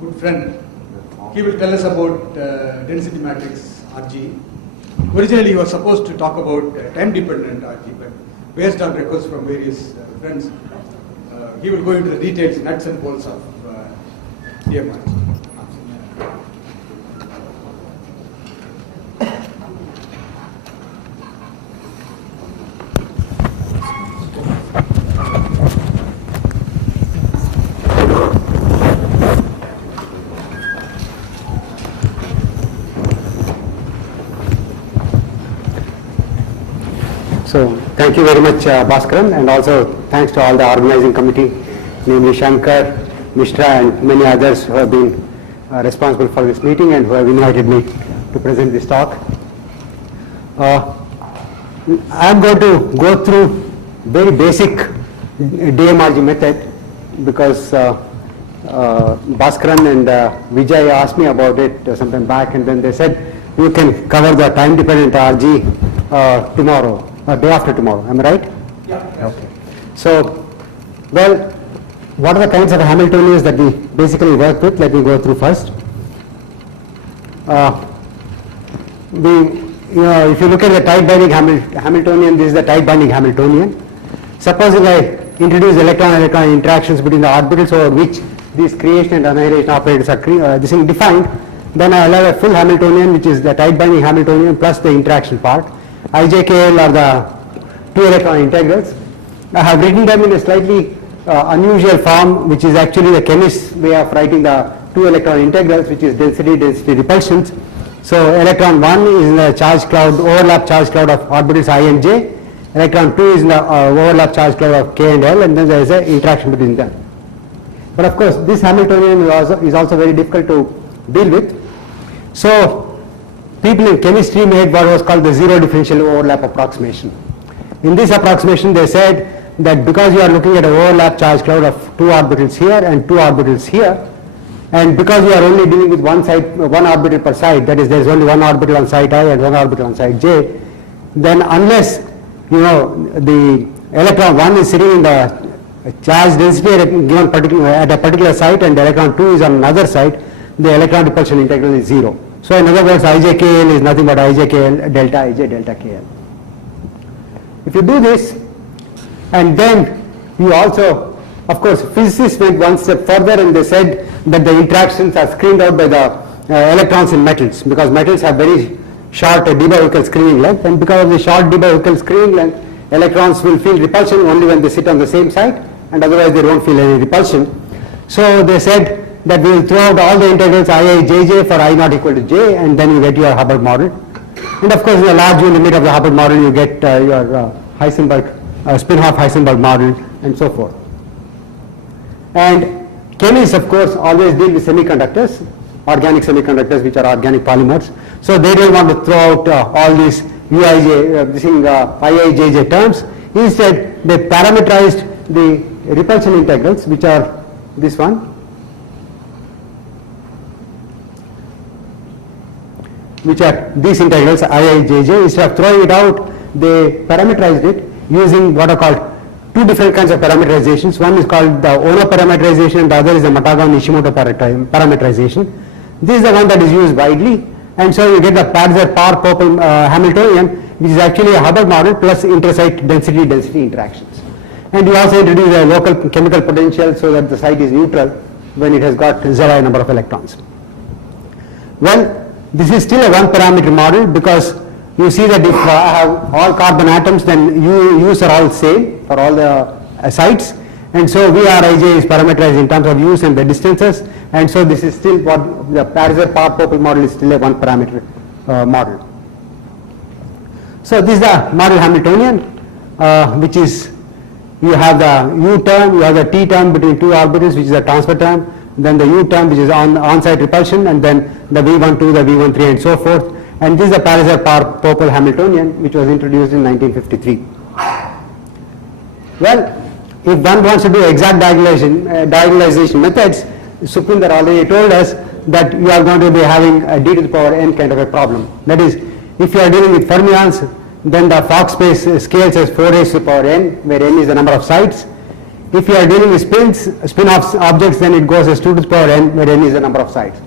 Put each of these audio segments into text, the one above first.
good friend. He will tell us about density matrix RG. Originally, he was supposed to talk about time-dependent RG, but based on requests from various friends, he will go into the details, nuts and bolts of DMRG. So thank you very much, Bhaskaran, and also thanks to all the organizing committee, namely Shankar, Mishra, and many others who have been responsible for this meeting and who have invited me to present this talk. I'm going to go through very basic DMRG method because Bhaskaran and Vijay asked me about it sometime back, and then they said you can cover the time-dependent RG tomorrow. Day after tomorrow, am I right? Yeah. Okay. So, well, what are the kinds of Hamiltonians that we basically work with? Let me go through first. If you look at the tight binding Hamiltonian, this is the tight binding Hamiltonian. Supposing I introduce electron-electron interactions between the orbitals over which these creation and annihilation operators are defined, then I will have a full Hamiltonian, which is the tight binding Hamiltonian plus the interaction part. IJKL are the two electron integrals. I have written them in a slightly unusual form, which is actually the chemist's way of writing the two electron integrals, which is density repulsions. So electron 1 is in the charge cloud, overlap charge cloud of orbitals I and J. Electron 2 is in the overlap charge cloud of K and L, and then there is an interaction between them. But of course, this Hamiltonian is also very difficult to deal with. So people in chemistry made what was called the zero differential overlap approximation. In this approximation, they said that because you are looking at an overlap charge cloud of two orbitals here and two orbitals here, and because you are only dealing with one orbital per side, that is, there is only one orbital on site I and one orbital on site J, then unless the electron 1 is sitting in the charge density at a particular site and electron 2 is on another site, the electron repulsion integral is 0. So in other words, IJKL is nothing but IJKL delta IJ delta KL. If you do this, and then you also, of course, physicists went one step further and they said that the interactions are screened out by the electrons in metals, because metals have very short Debye-Uchtel screening length, and because of the short Debye-Uchtel screening length, electrons will feel repulsion only when they sit on the same site, and otherwise they don't feel any repulsion. So they said that we will throw out all the integrals IIJJ for I not equal to J, and then you get your Hubbard model. And of course, in the large limit of the Hubbard model, you get your Heisenberg, Spinhoff-Heisenberg model, and so forth. And chemists, of course, always deal with semiconductors, organic semiconductors, which are organic polymers. So they don't want to throw out all these IIJJ terms. Instead, they parameterized the repulsion integrals, which are this one, which are these integrals IIJJ. Instead of throwing it out, they parameterized it using what are called two different kinds of parameterizations. One is called the Ono parameterization, and the other is the Matagon-Nishimoto parameterization. This is the one that is used widely, and so you get the Parzer-Parr-Pople Hamiltonian, which is actually a Hubbard model plus intersite density interactions. And you also introduce a local chemical potential so that the site is neutral when it has got Zi number of electrons. Well, this is still a one parameter model, because you see that if I have all carbon atoms, then U's are all same for all the sites, and so VRIJ is parameterized in terms of U's and the distances, and so this is still what the Parzer-Parr-Pople model is still a one parameter model. So this is the model Hamiltonian, which is, you have the U term, you have the T term between two orbitals, which is a transfer term, then the U term, which is on-site repulsion, and then the V12, the V13, and so forth. And this is the Parzer-Parr-Pople Hamiltonian, which was introduced in 1953. Well, if one wants to do exact diagonalization methods, Sukhvinder already told us that you are going to be having a d to the power n kind of a problem. That is, if you are dealing with fermions, then the Fock space scales as 4 raised to the power n, where n is the number of sites. If you are dealing with spin-off objects, then it goes as 2 to the power n, where n is the number of sides.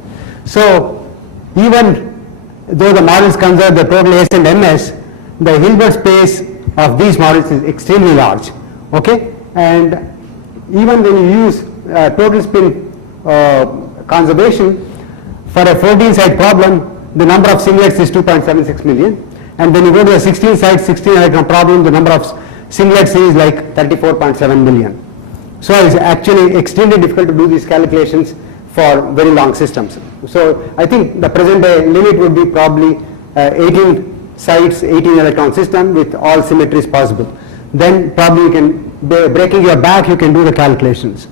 So even though the models conserve the total S and MS, the Hilbert space of these models is extremely large. Okay, and even when you use total spin conservation for a 14-side problem, the number of singlets is 2.76 million, and when you go to a 16-side 16-electron problem, the number of singlets is like 34.7 million. So it's actually extremely difficult to do these calculations for very long systems. So I think the present day limit would be probably 18 sides, 18 electron system with all symmetries possible. Then probably you can, breaking your back, you can do the calculations.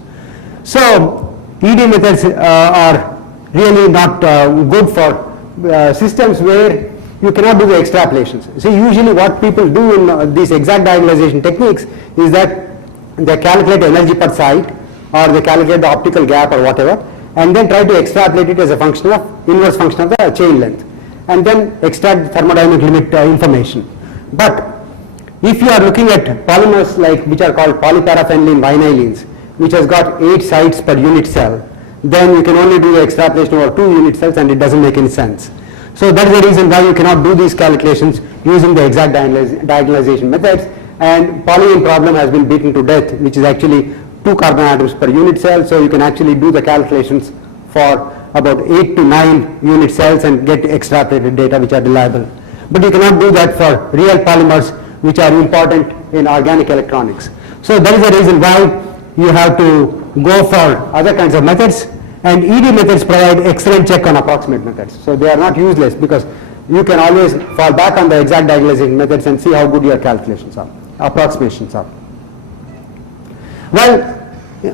So ED methods are really not good for systems where you cannot do the extrapolations. See, usually what people do in these exact diagonalization techniques is that they calculate energy per side, or they calculate the optical gap or whatever, and then try to extrapolate it as a function of inverse function of the chain length, and then extract the thermodynamic limit information. But if you are looking at polymers like which are called polyparaphenylene vinylines, which has got 8 sides per unit cell, then you can only do the extrapolation over 2 unit cells, and it doesn't make any sense. So that is the reason why you cannot do these calculations using the exact diagonalization methods, and polyene problem has been beaten to death, which is actually 2 carbon atoms per unit cell, so you can actually do the calculations for about 8 to 9 unit cells and get extrapolated data which are reliable. But you cannot do that for real polymers which are important in organic electronics. So that is the reason why you have to go for other kinds of methods, and ED methods provide excellent check on approximate methods. So they are not useless because you can always fall back on the exact diagonalization methods and see how good your calculations are, approximations are. Well,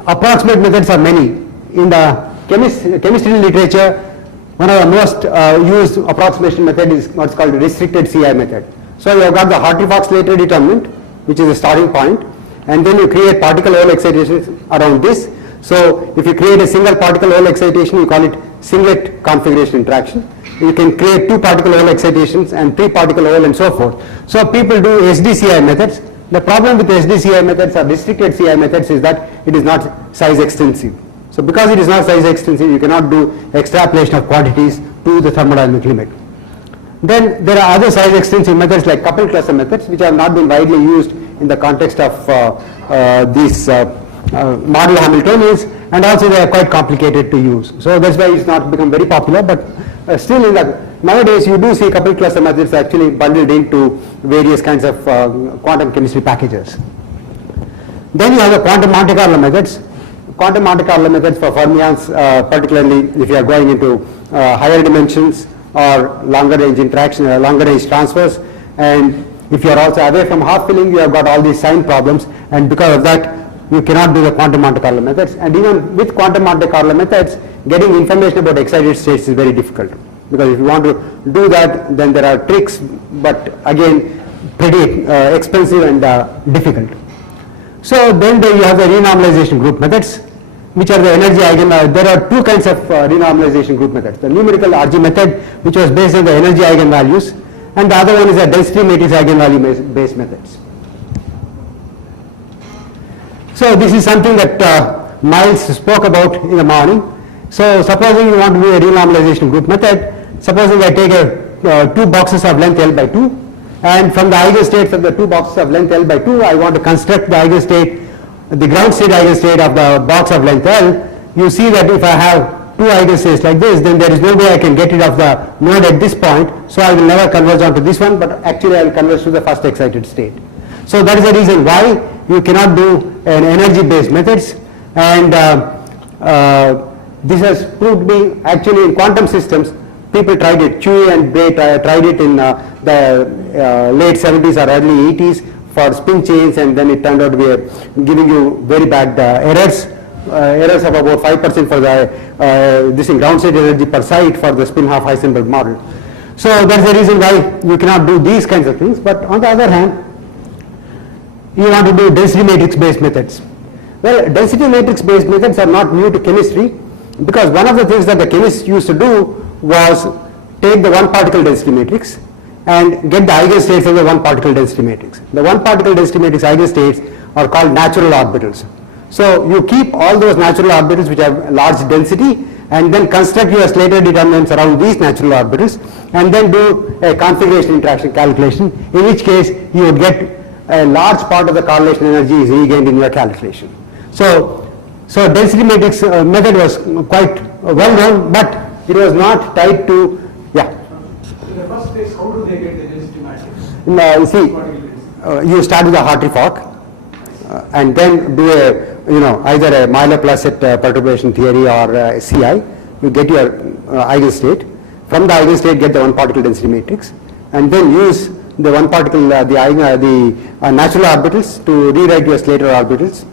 approximate methods are many. In the chemistry literature, one of the most used approximation method is what's called the restricted CI method. So you have got the Hartree-Fock-Slater determinant, which is the starting point, and then you create particle hole excitations around this. So if you create a single particle hole excitation, you call it singlet configuration interaction. You can create 2 particle hole excitations and 3 particle hole and so forth. So people do SDCI methods. The problem with SDCI methods or restricted CI methods is that it is not size extensive. So because it is not size extensive, you cannot do extrapolation of quantities to the thermodynamic limit. Then there are other size extensive methods like coupled cluster methods, which have not been widely used in the context of these model Hamiltonians, and also they are quite complicated to use. So that's why it's not become very popular, but still in the nowadays you do see coupled cluster methods actually bundled into various kinds of quantum chemistry packages. Then you have the quantum Monte Carlo methods. Quantum Monte Carlo methods for fermions, particularly if you are going into higher dimensions or longer range interaction, longer range transfers, and if you are also away from half filling, you have got all these sign problems, and because of that you cannot do the quantum Monte Carlo methods. And even with quantum Monte Carlo methods, getting information about excited states is very difficult, because if you want to do that, then there are tricks, but again pretty expensive and difficult. So then you have the renormalization group methods, which are the energy eigenvalues. There are 2 kinds of renormalization group methods. The numerical RG method, which was based on the energy eigenvalues, and the other one is a density matrix eigenvalue based methods. So this is something that Miles spoke about in the morning. So supposing you want to do a renormalization group method, supposing I take 2 boxes of length L by 2, and from the eigenstates of the 2 boxes of length L by 2, I want to construct the eigenstate, the ground state eigenstate of the box of length L. You see that if I have 2 eigenstates like this, then there is no way I can get rid of the node at this point, so I will never converge onto this one, but actually I will converge to the first excited state. So that is the reason why you cannot do an energy based methods, and this has proved to be actually in quantum systems. People tried it, Chewy and Bray tried it in the late 70s or early 80s for spin chains, and then it turned out to be giving you very bad errors of about 5% for the this ground state energy per site for the spin half Heisenberg model. So that's the reason why you cannot do these kinds of things. But on the other hand, you want to do density matrix based methods. Well, density matrix based methods are not new to chemistry, because one of the things that the chemists used to do was take the 1 particle density matrix and get the eigenstates of the 1 particle density matrix. The 1 particle density matrix eigenstates are called natural orbitals. So you keep all those natural orbitals which have large density and then construct your Slater determinants around these natural orbitals and then do a configuration interaction calculation, in which case you would get a large part of the correlation energy is regained in your calculation. So density matrix method was quite well known, but it was not tied to, yeah. In the first place, how do they get the density matrix? You see, you start with a Hartree fork and then do a, either a Myler-Placet perturbation theory or CI. You get your eigenstate. From the eigenstate, get the one particle density matrix, and then use the one particle, the natural orbitals to rewrite your Slater orbitals,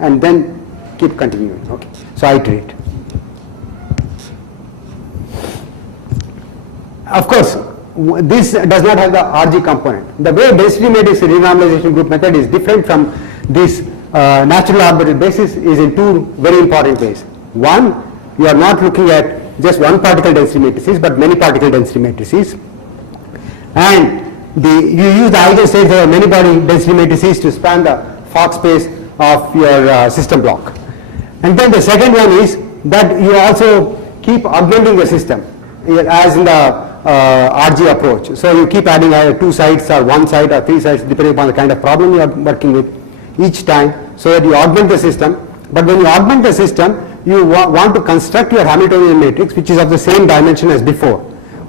and then keep continuing. Okay. So iterate. Of course, this does not have the RG component. The way density matrix renormalization group method is different from this natural orbital basis is in two very important ways. One, you are not looking at just one particle density matrices, but many particle density matrices, and you use the eigenstates of many particle density matrices to span the Fock space of your system block. And then the second one is that you also keep augmenting the system as in the RG approach. So you keep adding two sites or one site or three sites depending upon the kind of problem you are working with each time, so that you augment the system. But when you augment the system, you want to construct your Hamiltonian matrix which is of the same dimension as before.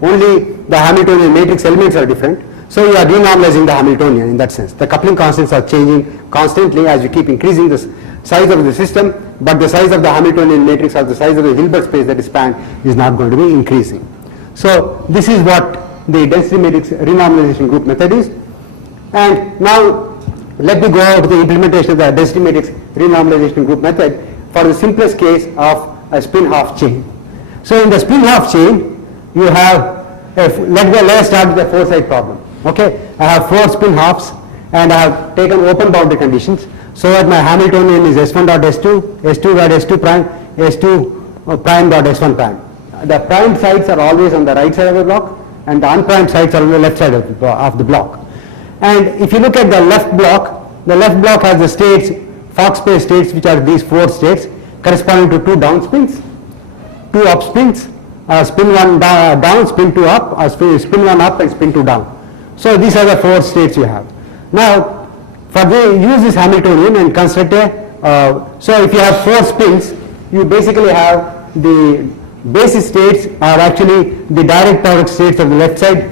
Only the Hamiltonian matrix elements are different. So you are renormalizing the Hamiltonian in that sense. The coupling constants are changing constantly as you keep increasing the size of the system, but the size of the Hamiltonian matrix or the size of the Hilbert space that is spanned is not going to be increasing. So this is what the density matrix renormalization group method is. And now let me go over to the implementation of the density matrix renormalization group method for the simplest case of a spin half chain. So in the spin half chain, you have, let's start with the four side problem. Okay, I have four spin halves and I have taken open boundary conditions so that my Hamiltonian is S1 dot S2, S2 dot S2 prime, S2 prime dot S1 prime. The primed sites are always on the right side of the block and the unprimed sites are on the left side of the block. And if you look at the left block has the states, Fock space states, which are these four states corresponding to two down spins, two up spins, spin one down, spin two up, or spin one up and spin two down. So these are the four states you have. Now, use this Hamiltonian and construct a, so if you have four spins, you basically have the basis states are actually the direct product states of the left side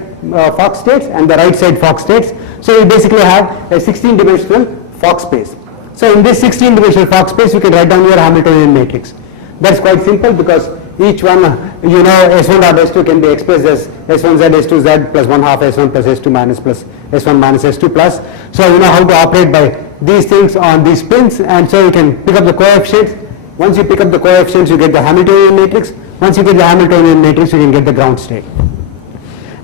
Fock states and the right side Fock states. So you basically have a 16-dimensional Fock space. So in this 16-dimensional Fock space, you can write down your Hamiltonian matrix. That's quite simple because each one, S1 dot S2 can be expressed as S1Z, S2Z plus 1/2 S1 plus S2 minus plus S1 minus S2 plus. So you know how to operate by these things on these spins, and so you can pick up the coefficients. Once you pick up the coefficients, you get the Hamiltonian matrix. Once you get the Hamiltonian matrix, you can get the ground state.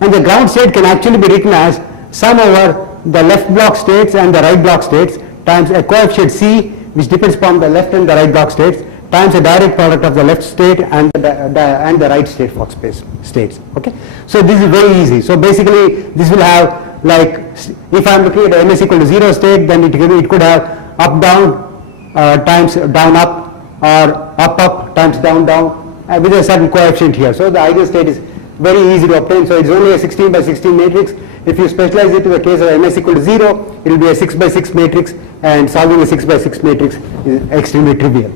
And the ground state can actually be written as sum over the left block states and the right block states times a coefficient C, which depends upon the left and the right block states, times a direct product of the left state and the right state Fock space states. Okay, so this is very easy. So basically, this will have, like, if I am looking at MS equal to 0 state, then it could have up down times down up, or up up times down down with a certain coefficient here. So the eigenstate is very easy to obtain. So it's only a 16 by 16 matrix. If you specialize it to the case of MS equal to 0, it will be a 6 by 6 matrix, and solving a 6 by 6 matrix is extremely trivial.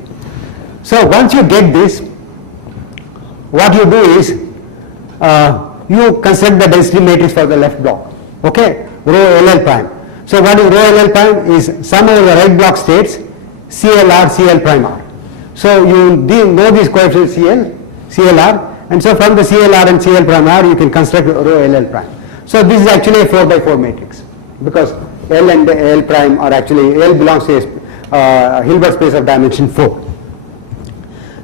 So once you get this, what you do is you construct the density matrix for the left block. Okay, rho LL prime. So what is rho LL prime is sum over the right block states CLR CL prime R. So you know these coefficients CLR, and so from the CLR and CL prime R you can construct rho LL prime. So this is actually a 4 by 4 matrix because L and L prime are actually, L belongs to a Hilbert space of dimension 4.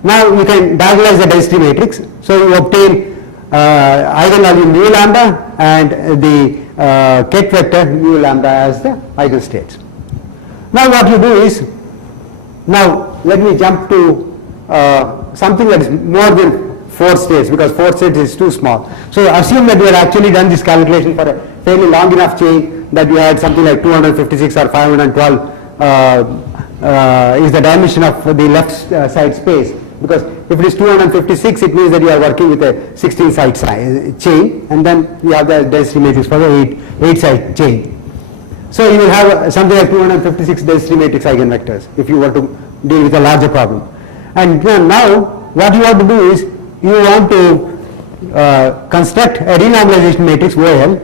Now you can diagonalize the density matrix. So you obtain eigenvalue mu lambda and the Ket vector mu lambda as the eigenstates. Now what you do is, now let me jump to something that is more than 4 states, because 4 states is too small. So assume that you had actually done this calculation for a fairly long enough chain that you had something like 256 or 512 is the dimension of the left side space, because if it is 256, it means that you are working with a 16 side chain, and then you have the density matrix for the 8 side chain. So you will have something like 256 density matrix eigenvectors if you were to deal with a larger problem. And now what you have to do is you want to construct a renormalization matrix OL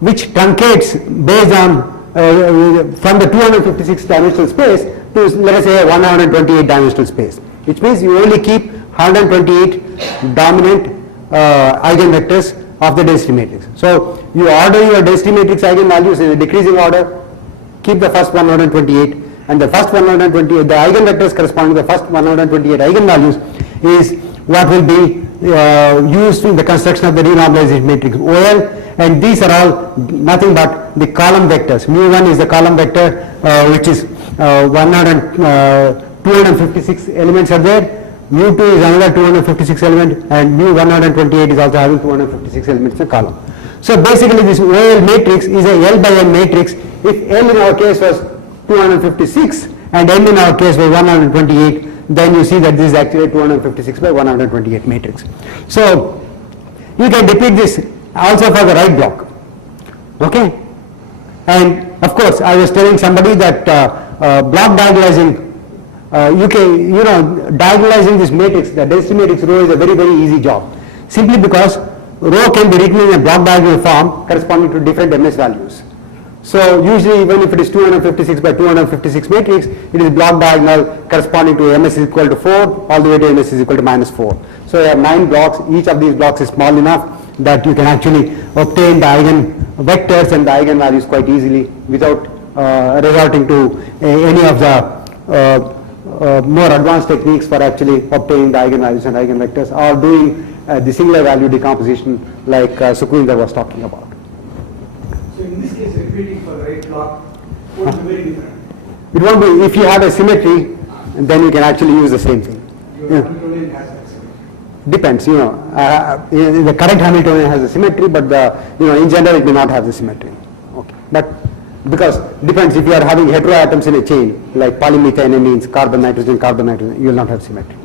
which truncates based on from the 256 dimensional space to, let us say, a 128 dimensional space, which means you only keep 128 dominant eigenvectors of the density matrix. So you order your density matrix eigenvalues in a decreasing order, keep the first 128, and the first 128, the eigenvectors corresponding to the first 128 eigenvalues is what will be used in the construction of the renormalization matrix OL, and these are all nothing but the column vectors. Mu1 is the column vector which is 256 elements are there, mu2 is another 256 element, and mu128 is also having 256 elements in the column. So basically this OL matrix is a L by M matrix. If L in our case was 256 and M in our case was 128, then you see that this is actually 256 by 128 matrix. So you can repeat this also for the right block. Okay? And of course I was telling somebody that block diagonalizing, diagonalizing this matrix, the density matrix rho, is a very, very easy job, simply because rho can be written in a block diagonal form corresponding to different MS values. So usually even if it is 256 by 256 matrix, it is block diagonal corresponding to MS is equal to 4 all the way to MS is equal to minus 4. So you have 9 blocks. Each of these blocks is small enough that you can actually obtain the eigenvectors and the eigenvalues quite easily without resorting to any of the more advanced techniques for actually obtaining the eigenvalues and eigenvectors, or doing the singular value decomposition like Sukhwinder was talking about. So in this case, repeating for the right block won't be very different. It won't be, if you have a symmetry, then you can actually use the same thing. Your Hamiltonian has that symmetry. Depends, the correct Hamiltonian has a symmetry, but in general it may not have the symmetry. Okay, but because depends, if you are having heteroatoms in a chain like polymethane amines, carbon, nitrogen, you will not have symmetry.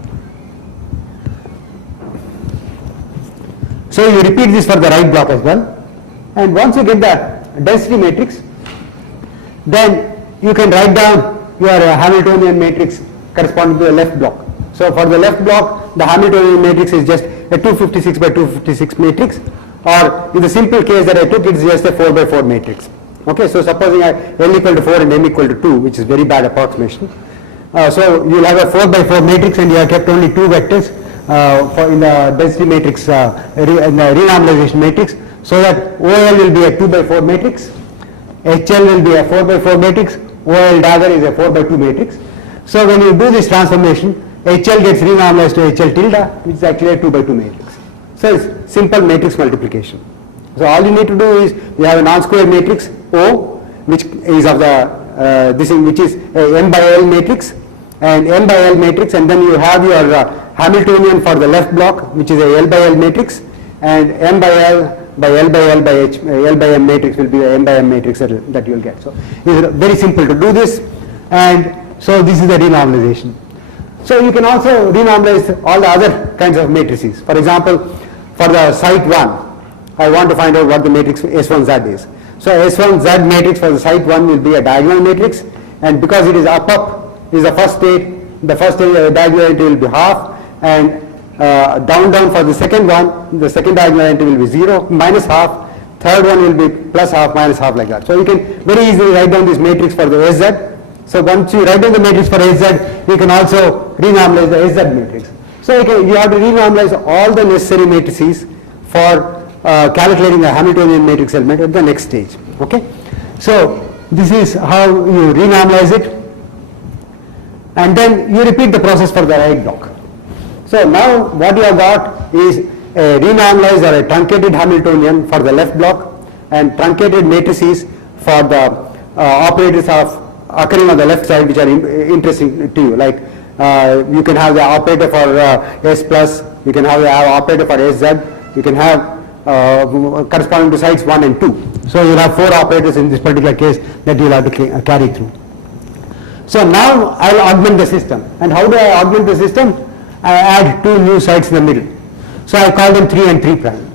So you repeat this for the right block as well, and once you get the density matrix, then you can write down your Hamiltonian matrix corresponding to the left block. So for the left block, the Hamiltonian matrix is just a 256 by 256 matrix, or in the simple case that I took, it is just a 4 by 4 matrix. Okay, so supposing L equal to 4 and M equal to 2, which is very bad approximation. So you will have a 4 by 4 matrix, and you have kept only 2 vectors in the density matrix, in the renormalization matrix, so that OL will be a 2 by 4 matrix, HL will be a 4 by 4 matrix, OL dagger is a 4 by 2 matrix. So when you do this transformation, HL gets renormalized to HL tilde, which is actually a 2 by 2 matrix. So it's simple matrix multiplication. So all you need to do is you have a non-square matrix O, which is of the which is a M by L matrix, and M by L matrix, and then you have your Hamiltonian for the left block, which is a L by L matrix, and M by L by L by L by H, L by M matrix will be the M by M matrix that you will get. So it is very simple to do this, and so this is the renormalization. So you can also renormalize all the other kinds of matrices. For example, for the site 1, I want to find out what the matrix S1Z is. So S1Z matrix for the site 1 will be a diagonal matrix, and because it is up is the first state, the first state diagonality will be half, and down for the second one, the second diagonality will be 0, minus half, third one will be plus half, minus half, like that. So you can very easily write down this matrix for the SZ. So once you write down the matrix for SZ, you can also renormalize the SZ matrix. So you have to renormalize all the necessary matrices for calculating the Hamiltonian matrix element at the next stage. Okay, so this is how you renormalize it, and then you repeat the process for the right block. So now what you have got is a renormalized or a truncated Hamiltonian for the left block, and truncated matrices for the operators of occurring on the left side, which are interesting to you. Like you can have the operator for S plus, you can have the operator for SZ, you can have corresponding to sites 1 and 2. So you will have 4 operators in this particular case that you will have to carry through. So now I'll augment the system. And how do I augment the system? I add two new sites in the middle. So I call them 3 and 3 prime.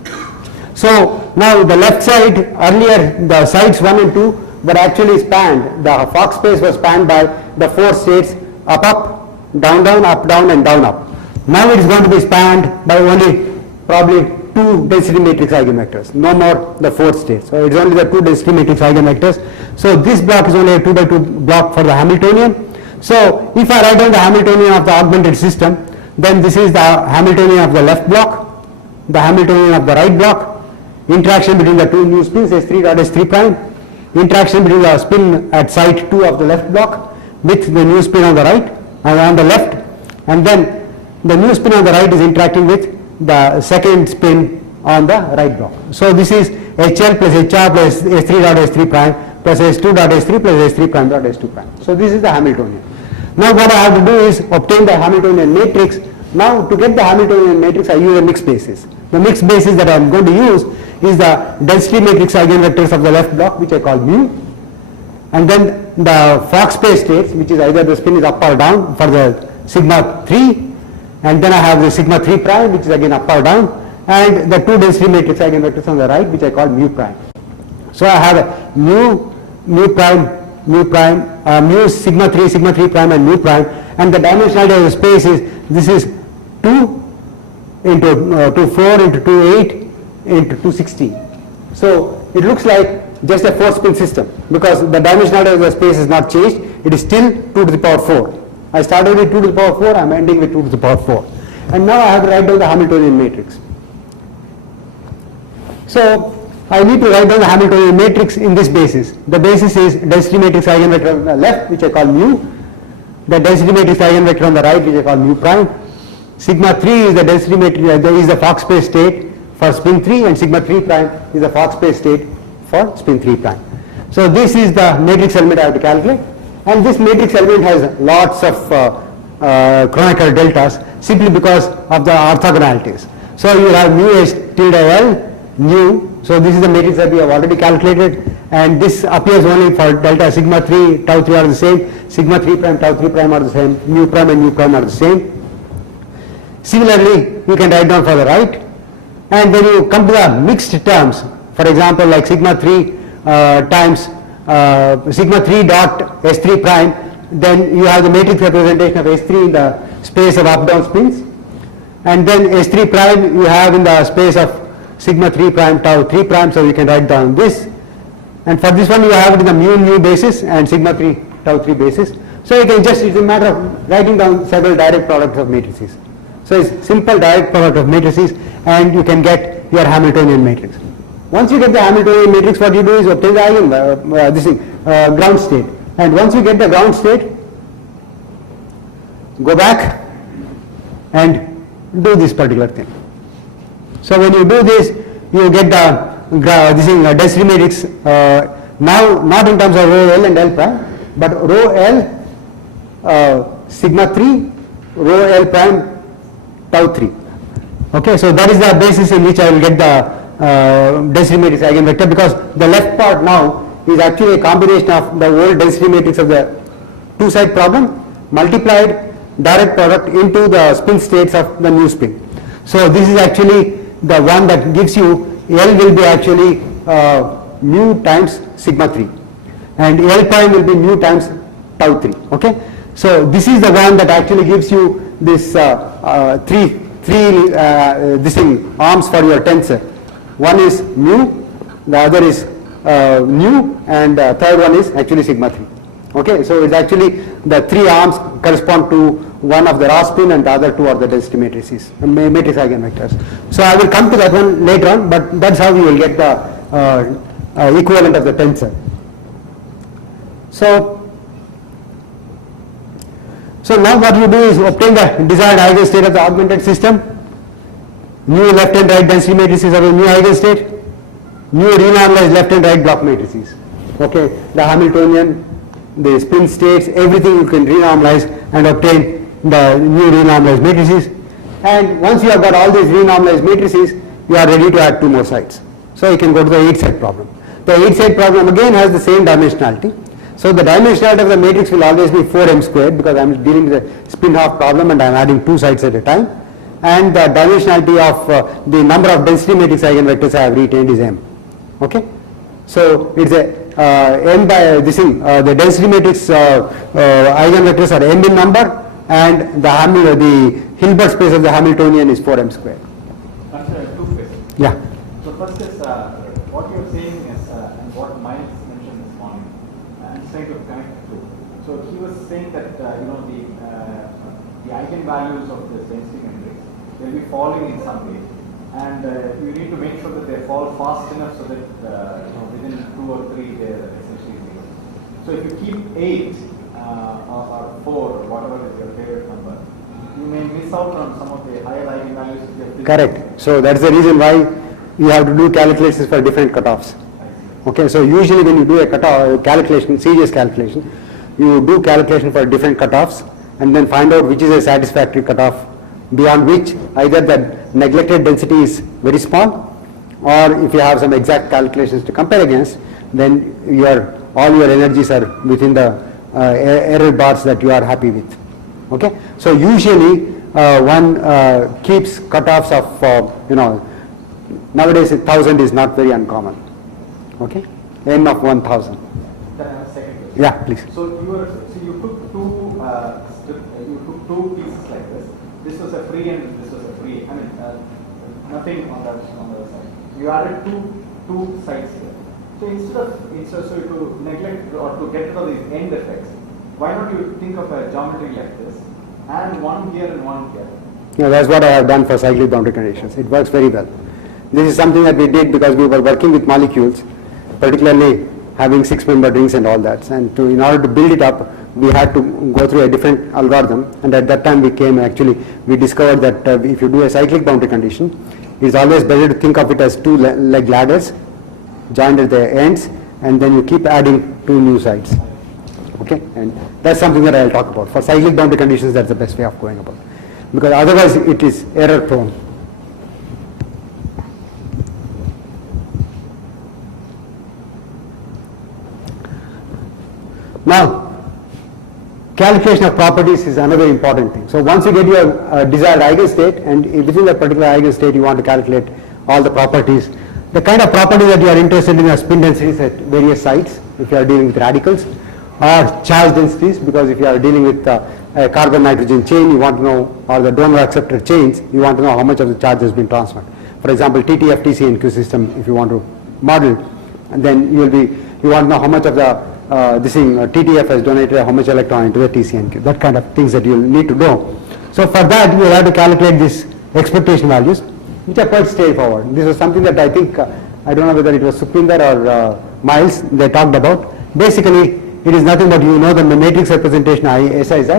So now the left side, earlier the sites 1 and 2 were actually spanned, the Fock space was spanned by the 4 states up, down, up, down and down, up. Now it is going to be spanned by only probably 2 density matrix eigenvectors, no more the 4 states. So it's only the 2 density matrix eigenvectors. So this block is only a 2 by 2 block for the Hamiltonian. So if I write down the Hamiltonian of the augmented system, then this is the Hamiltonian of the left block, the Hamiltonian of the right block, interaction between the two new spins S3 dot S3 prime, interaction between the spin at site 2 of the left block with the new spin on the right and on the left, and then the new spin on the right is interacting with the second spin on the right block. So this is HL plus HR plus S3 dot S3 prime plus S2 dot S3 plus S3 prime dot S2 prime. So this is the Hamiltonian. Now what I have to do is obtain the Hamiltonian matrix. Now to get the Hamiltonian matrix I use a mixed basis. The mixed basis that I am going to use is the density matrix eigenvectors of the left block, which I call mu, and then the Fock space states, which is either the spin is up or down for the sigma 3, and then I have the sigma 3 prime, which is again up or down, and the 2 density matrix eigenvectors on the right, which I call mu prime. So I have a mu prime, mu sigma 3 prime and mu prime, and the dimensionality of the space is, this is 2 into 4 into 2 8 into 216. So it looks like just a 4 spin system because the dimensionality of the space is not changed. It is still 2 to the power 4. I started with 2 to the power 4, I am ending with 2 to the power 4. And now I have to write down the Hamiltonian matrix. So I need to write down the Hamiltonian matrix in this basis. The basis is density matrix eigenvector on the left, which I call mu, the density matrix eigenvector on the right, which I call mu prime. Sigma 3 is the density matrix, is the Fock space state for spin 3, and sigma 3 prime is the Fock space state for spin 3 prime. So this is the matrix element I have to calculate, and this matrix element has lots of chronicle deltas simply because of the orthogonalities. So you have mu S tilde L, mu, so this is the matrix that we have already calculated, and this appears only for delta sigma 3, tau 3 are the same, sigma 3 prime, tau 3 prime are the same, mu prime and mu prime are the same. Similarly, you can write down for the right, and when you come to the mixed terms, for example like sigma 3 times sigma 3 dot S3 prime, then you have the matrix representation of S3 in the space of up-down spins, and then S3 prime you have in the space of sigma 3 prime, tau 3 prime, so you can write down this, and for this one you have it in the mu basis and sigma 3 tau 3 basis. So you can just, it's a matter of writing down several direct products of matrices. So it's simple direct product of matrices, and you can get your Hamiltonian matrix. Once you get the Hamiltonian matrix, what you do is obtain the ground state, and once you get the ground state, go back and do this particular thing. So when you do this, you get the density matrix now not in terms of rho L and L prime, but rho L sigma 3, rho L prime tau 3. Okay, so that is the basis in which I will get the density matrix eigenvector, because the left part now is actually a combination of the old density matrix of the two-side problem multiplied direct product into the spin states of the new spin. So this is actually the one that gives you L will be actually mu times sigma 3, and L prime will be mu times tau 3. Okay, so this is the one that actually gives you this three arms for your tensor. One is mu, the other is nu, and third one is actually sigma 3. Okay, so it's actually the 3 arms correspond to one of the raw spin and the other 2 are the density matrices, matrix eigenvectors. So I will come to that one later on, but that's how we will get the equivalent of the tensor. So now what you do is obtain the desired eigenstate of the augmented system. New left and right density matrices of a new eigenstate, new renormalized left and right block matrices. Okay, the Hamiltonian, the spin states, everything you can renormalize and obtain the new renormalized matrices. And once you have got all these renormalized matrices, you are ready to add 2 more sites. So you can go to the 8-side problem. The 8-side problem again has the same dimensionality. So the dimensionality of the matrix will always be 4m squared because I am dealing with a spin half problem and I am adding two sides at a time. And the dimensionality of the number of density matrix eigenvectors I have retained is m. Okay? So it's a m by this thing, the density matrix eigenvectors are m in number, and the Hilbert space of the Hamiltonian is 4m squared. Two questions. Yeah. So first is what you're saying is, and what Miles mentioned this morning, I'm trying to connect to. So he was saying that the eigenvalues of this density matrix will be falling in some way, and you need to make sure that they fall fast enough so that within 2 or 3 they are essentially zero. So if you keep 8 or 4, or whatever is your favorite number, you may miss out on some of the higher eigenvalues if you have. Correct. So that's the reason why you have to do calculations for different cutoffs. Okay, so usually when you do a cutoff calculation, serious calculation, you do calculation for different cutoffs and then find out which is a satisfactory cutoff beyond which either the neglected density is very small, or if you have some exact calculations to compare against, then all your energies are within the error bars that you are happy with. Okay, so usually one keeps cutoffs of nowadays 1000 is not very uncommon. Okay, n of 1000. Then I have a second question. Yeah, please. So you took two pieces like this. This was a free and this was a free. I mean, nothing on the other side. You added two sides here. So instead of to neglect or to get rid of these end effects, why don't you think of a geometry like this, and one here and one here? Yeah, that's what I have done for cyclic boundary conditions. It works very well. This is something that we did because we were working with molecules, particularly having 6-member rings and all that. And in order to build it up, we had to go through a different algorithm. And at that time we discovered that if you do a cyclic boundary condition, it's always better to think of it as two leg ladders joined at the ends, and then you keep adding two new sides. Okay, and that's something that I'll talk about. For cyclic boundary conditions, that's the best way of going about, because otherwise it is error prone. Now, calculation of properties is another important thing. So once you get your desired eigenstate, and within that particular eigenstate you want to calculate all the properties, the kind of properties that you are interested in are spin densities at various sites, if you are dealing with radicals, or charge densities, because if you are dealing with a carbon-nitrogen chain, you want to know, or the donor-acceptor chains, you want to know how much of the charge has been transferred. For example, TTF, TCNQ system, if you want to model, and then you want to know how much of the TTF has donated how much electron into the TCNQ, that kind of things that you will need to know. So for that you will have to calculate these expectation values, which are quite straightforward. This is something that I think, I don't know whether it was Sukhvinder or Miles, they talked about. Basically, it is nothing but the matrix representation SIZ,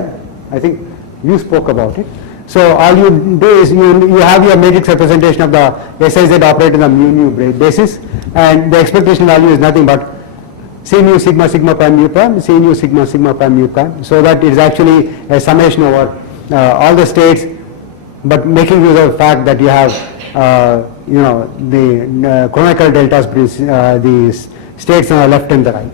I think you spoke about it. So all you do is you have your matrix representation of the SIZ operated on mu basis, and the expectation value is nothing but C mu sigma sigma prime mu prime, C nu sigma sigma prime mu prime, so that it is actually a summation over all the states, but making use of the fact that you have the chronicle deltas between the states on the left and the right.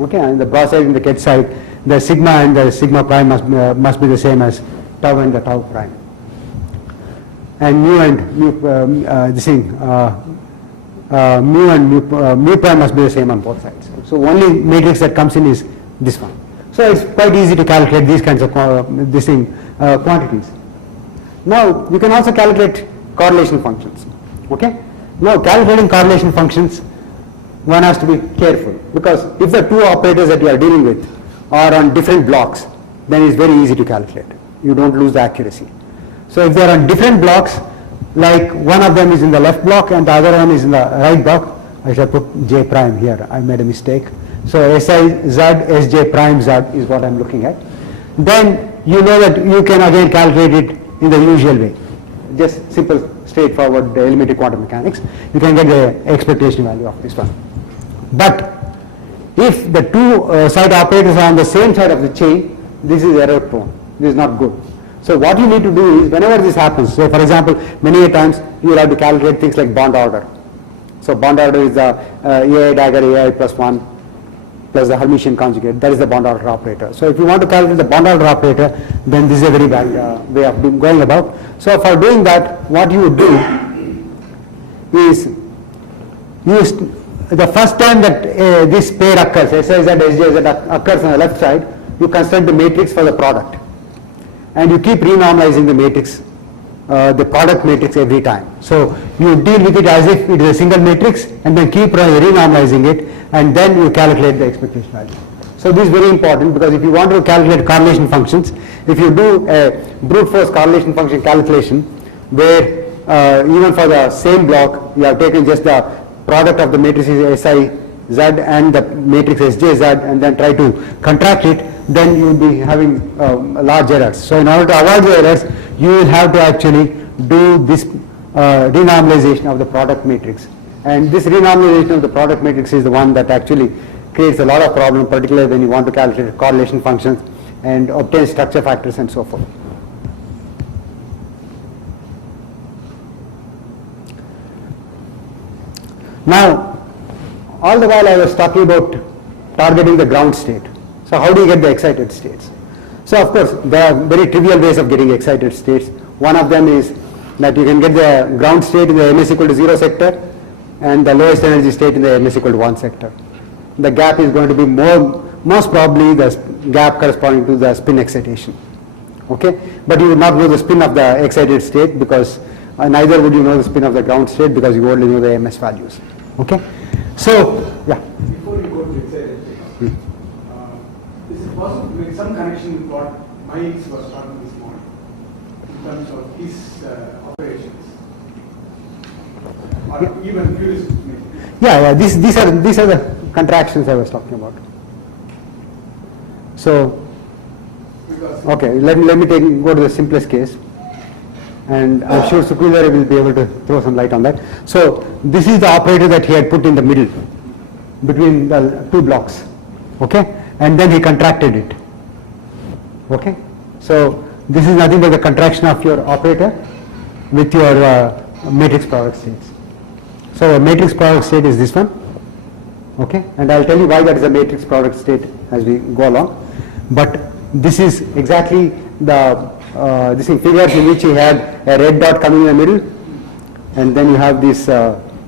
Okay, and the broad side and the ket side, the sigma and the sigma prime must be the same as tau and the tau prime. And mu and mu prime must be the same on both sides. So only matrix that comes in is this one. So it's quite easy to calculate these kinds of quantities. Now you can also calculate correlation functions. Okay. Now calculating correlation functions, one has to be careful, because if the two operators that you are dealing with are on different blocks, then it's very easy to calculate. You don't lose the accuracy. So if they are on different blocks, like one of them is in the left block and the other one is in the right block, I shall put J prime here, I made a mistake. So SI Z Sj prime Z is what I am looking at. Then you know that you can again calculate it in the usual way. Just simple, straightforward elementary quantum mechanics. You can get the expectation value of this one. But if the two side operators are on the same side of the chain, this is error prone. This is not good. So what you need to do is, whenever this happens, so for example, many a times you will have to calculate things like bond order. So bond order is the AI dagger AI plus 1, plus the Hermitian conjugate, that is the bond order operator. So if you want to calculate the bond order operator, then this is a very bad way of going about. So for doing that, what you would do is use the first time that this pair occurs, SIZ, SJZ occurs on the left side, you construct the matrix for the product. And you keep renormalizing the matrix, the product matrix every time. So you deal with it as if it is a single matrix and then keep renormalizing it, and then you calculate the expectation value. So this is very important, because if you want to calculate correlation functions, if you do a brute force correlation function calculation where even for the same block you have taken just the product of the matrices SI, Z and the matrix SJ, Z, and then try to contract it, then you will be having large errors. So in order to avoid the errors, you will have to actually do this renormalization of the product matrix. And this renormalization of the product matrix is the one that actually creates a lot of problem, particularly when you want to calculate correlation functions and obtain structure factors and so forth. Now, all the while I was talking about targeting the ground state. So how do you get the excited states? So of course, there are very trivial ways of getting excited states. One of them is that you can get the ground state in the ms equal to 0 sector and the lowest energy state in the ms equal to 1 sector. The gap is going to be most probably the gap corresponding to the spin excitation. Okay, but you would not know the spin of the excited state, because neither would you know the spin of the ground state, because you only know the ms values. Okay, so yeah. Before you go to excited state, is it possible to make some connection with what Miles was talking this morning in terms of his operations, or even heuristic matrix? Yeah, these are the contractions I was talking about. So, okay, let me go to the simplest case, and I'm sure Sukhvindra will be able to throw some light on that. So this is the operator that he had put in the middle between the two blocks, okay, and then he contracted it. Okay, so this is nothing but the contraction of your operator with your matrix product states. So a matrix product state is this one, okay, and I'll tell you why that is a matrix product state as we go along. But this is exactly the this in figures in which you had a red dot coming in the middle, and then you have these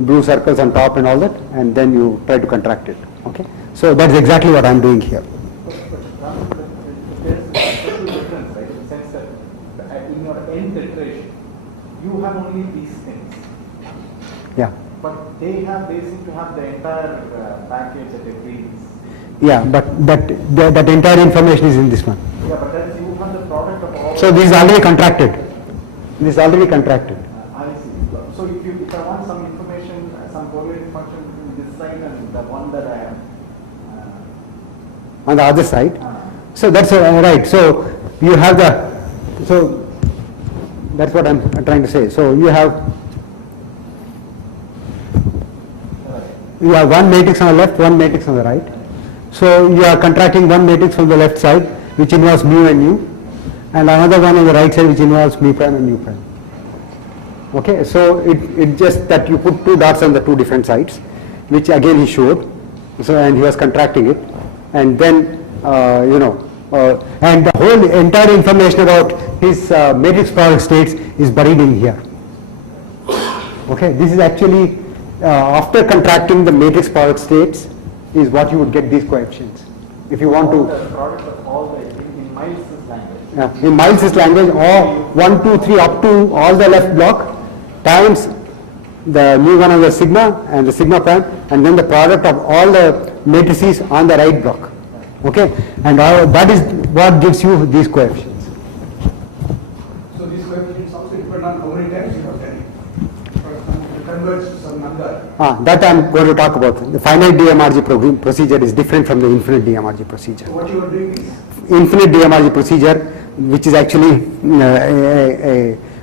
blue circles on top and all that, and then you try to contract it. Okay, so that's exactly what I'm doing here. There's a special difference, right, in the sense that in your nth iteration, you have only these things. Yeah. But they seem to have the entire package at a freeze. Yeah, but that entire information is in this one. Yeah, but then you have the product of all. So this is already contracted. This is already contracted. I see. So if I want some information, some correlating function between this side and the one that I have. On the other side. So that's right. So you have so that's what I'm trying to say. So you have one matrix on the left, one matrix on the right. So you are contracting one matrix from the left side, which involves mu and nu, and another one on the right side, which involves mu prime and nu prime. Okay, so it just that you put two dots on the two different sides, which again he showed. So and he was contracting it, and then and the whole entire information about his matrix product states is buried in here. Okay, this is actually after contracting the matrix product states is what you would get these coefficients. If you want to. The product of all the in Miles' language. In Miles' language, all 1, 2, 3 up to all the left block times the mu1 of the sigma and the sigma prime, and then the product of all the matrices on the right block. Okay, and that is what gives you these coefficients. So these coefficients also depend on how many times you have done it. For example, to converge to some number. That I'm going to talk about. The finite DMRG procedure is different from the infinite DMRG procedure. So what you are doing is? Infinite DMRG procedure, which is actually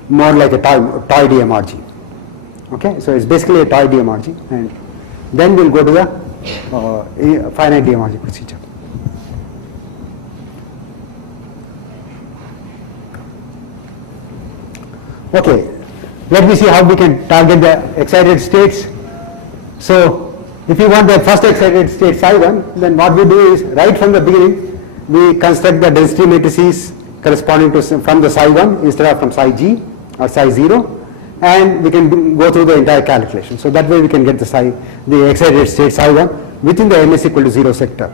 more like a toy DMRG. Okay, so it's basically a toy DMRG, and then we'll go to the finite DMRG procedure. Okay, let me see how we can target the excited states. So If you want the first excited state psi1, then what we do is, right from the beginning, we construct the density matrices corresponding to from the psi1 instead of from psi g or psi 0, and we can go through the entire calculation. So that way we can get the excited state psi1 within the ms equal to 0 sector.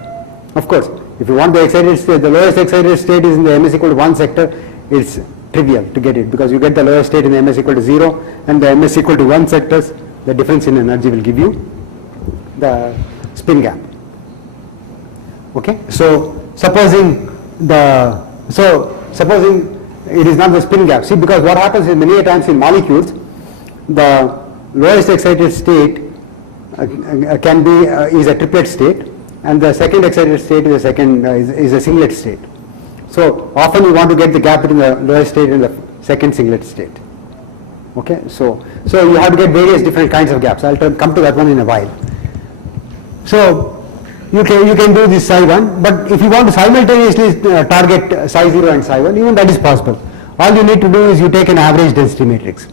Of course, if you want the excited state, the lowest excited state is in the ms equal to 1 sector, it's trivial to get it, because you get the lowest state in the ms equal to 0 and the ms equal to 1 sectors, the difference in energy will give you the spin gap. Okay, so supposing it is not the spin gap. See, because what happens is many times in molecules, the lowest excited state can be is a triplet state, and the second excited state is a singlet state. So often you want to get the gap between the lowest state and the second singlet state. Okay, so you have to get various different kinds of gaps. I'll come to that one in a while. So you can do this psi1, but if you want to simultaneously target psi 0 and psi 1, even that is possible. All you need to do is you take an average density matrix.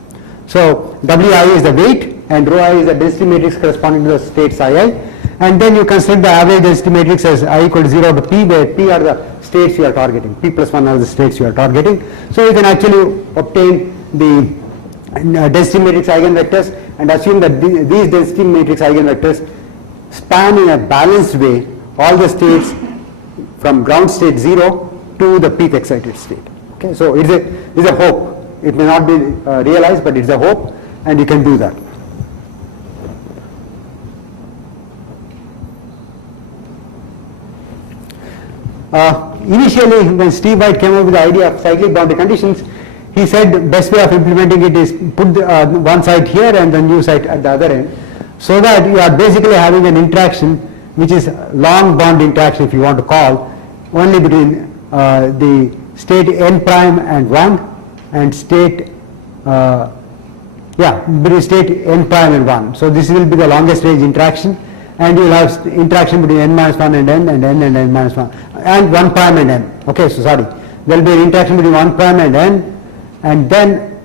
So Wi is the weight and rho I is the density matrix corresponding to the state psi I, and then you construct the average density matrix as I equal to 0 to p, where p are the states you are targeting, p plus 1 are the states you are targeting. So you can actually obtain the density matrix eigenvectors and assume that these density matrix eigenvectors span in a balanced way all the states from ground state 0 to the peak excited state. Okay, so it's a hope. It may not be realized, but it's a hope, and you can do that. Initially, when Steve White came up with the idea of cyclic boundary conditions, he said the best way of implementing it is put one side here and the new side at the other end, so that you are basically having an interaction which is long bond interaction, if you want to call, only between the state n prime and 1 and state between state n prime and 1. So this will be the longest range interaction, and you will have interaction between n minus 1 and n and n and n minus 1 and 1 prime and n. Okay, so sorry, there will be an interaction between 1 prime and n, and then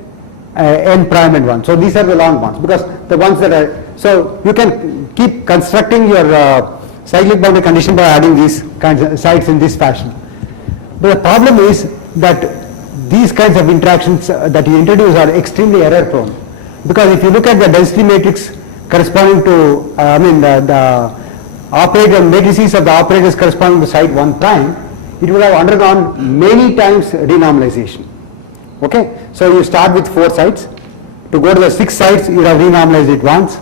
n prime and 1. So these are the long bonds, because the ones that are, so you can keep constructing your cyclic boundary condition by adding these kinds of sites in this fashion. But the problem is that these kinds of interactions that you introduce are extremely error prone, because if you look at the density matrix corresponding to the operator matrices of the operators corresponding to site 1 prime, it will have undergone many times renormalization. Okay, so you start with 4 sites. To go to the 6 sites, you have renormalized it once.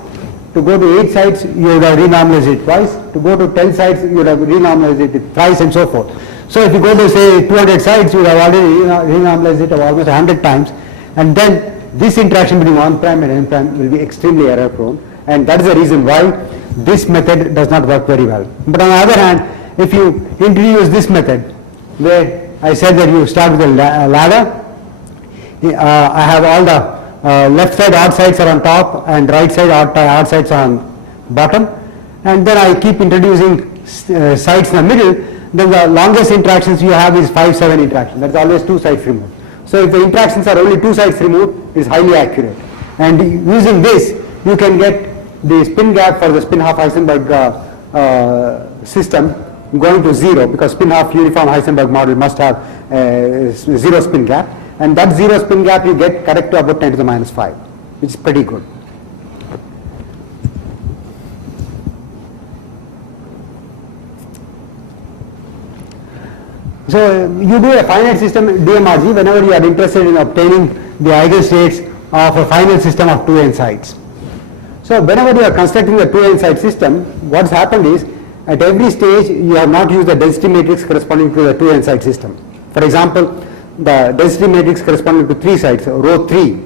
To go to 8 sites, you would have renormalized it twice. To go to 10 sites, you would have renormalized it thrice, and so forth. So if you go to say 200 sites, you would have already renormalized it almost 100 times, and then this interaction between 1 prime and n prime will be extremely error prone, and that is the reason why this method does not work very well. But on the other hand, if you introduce this method, where I said that you start with a ladder, I have all the left side odd sides are on top and right side odd sides are on bottom, and then I keep introducing sites in the middle. Then the longest interactions you have is 5-7 interactions. That's always 2 sites removed. So if the interactions are only 2 sites removed, it is highly accurate. And using this, you can get the spin gap for the spin half Heisenberg system going to 0, because spin half uniform Heisenberg model must have 0 spin gap, and that 0 spin gap you get correct to about 10 to the minus 5, which is pretty good. So you do a finite system DMRG whenever you are interested in obtaining the eigenstates of a finite system of 2n sites. So whenever you are constructing the 2n site system, what's happened is at every stage you have not used the density matrix corresponding to the 2n site system. For example, the density matrix corresponding to 3 sites, rho 3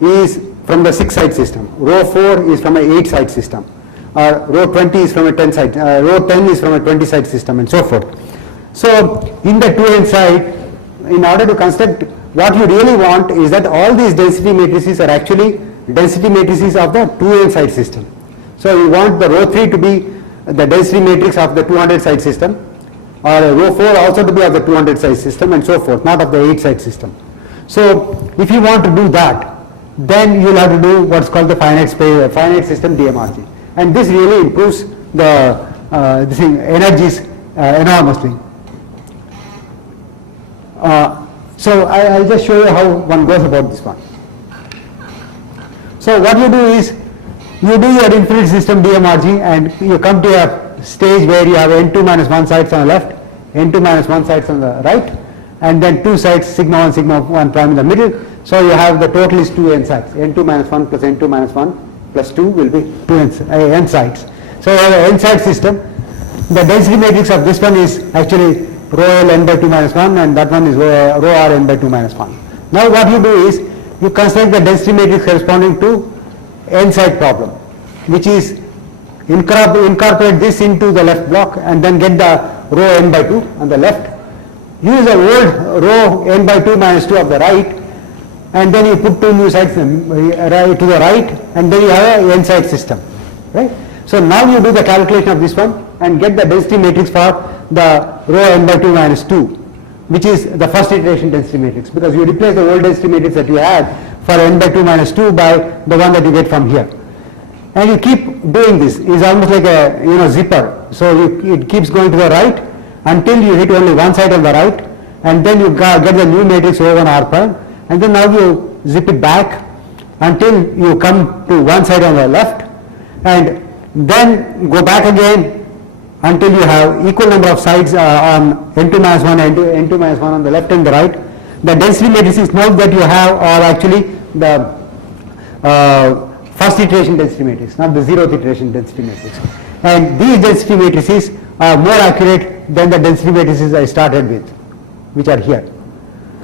is from the 6 site system, rho 4 is from an 8 site system, or rho 20 is from a 10 site, rho 10 is from a 20 site system, and so forth. So in the 2n site, in order to construct, what you really want is that all these density matrices are actually density matrices of the 2n site system. So you want the rho 3 to be the density matrix of the 200 site system, or rho 4 also to be of the 200 site system, and so forth, not of the 8 site system. So if you want to do that, then you will have to do what's called the finite system DMRG. and this really improves the energies enormously. So I'll just show you how one goes about this one. So what you do is, you do your infinite system DMRG and you come to a stage where you have n2 minus 1 sites on the left, n2 minus 1 sites on the right, and then 2 sites sigma 1 sigma 1 prime in the middle. So you have the total is 2 n sites, n2 minus 1 plus n2 minus 1 plus 2 will be 2 n sites. So you have an n site system. The density matrix of this one is actually rho L n by 2 minus 1 and that one is rho R n by 2 minus 1. Now what you do is, you construct the density matrix corresponding to n site problem, which is incorporate this into the left block and then get the rho n by 2 on the left. Use the old rho n by 2 minus 2 of the right, and then you put 2 new sites to the right, and then you have an n site system, right? So now you do the calculation of this one and get the density matrix for the rho n by 2 minus 2, which is the first iteration density matrix, because you replace the old density matrix that you had for n by 2 minus 2 by the one that you get from here. And you keep doing this. It's almost like a zipper. So it keeps going to the right until you hit only one side on the right, and then you get the new matrix O1 R prime, and then now you zip it back until you come to one side on the left, and then go back again until you have equal number of sides on n2 minus 1 and n2 minus 1 on the left and the right. The density matrices now that you have are actually the first iteration density matrix, not the 0th iteration density matrix. And these density matrices are more accurate than the density matrices I started with, which are here.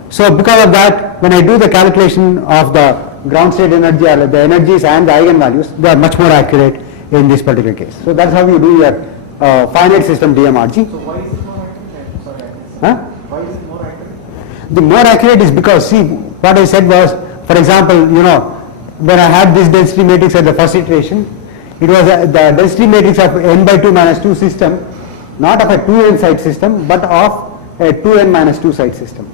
So because of that, when I do the calculation of the ground state energy, or the energies and the eigenvalues, they are much more accurate in this particular case. So that's how you do your finite system DMRG. So why is it more accurate? Sorry, I missed Huh? that. Why is it more accurate? The more accurate is because, see, what I said was, for example, when I had this density matrix at the first iteration, it was the density matrix of n by 2 minus 2 system, not of a 2n site system, but of a 2n minus 2 site system.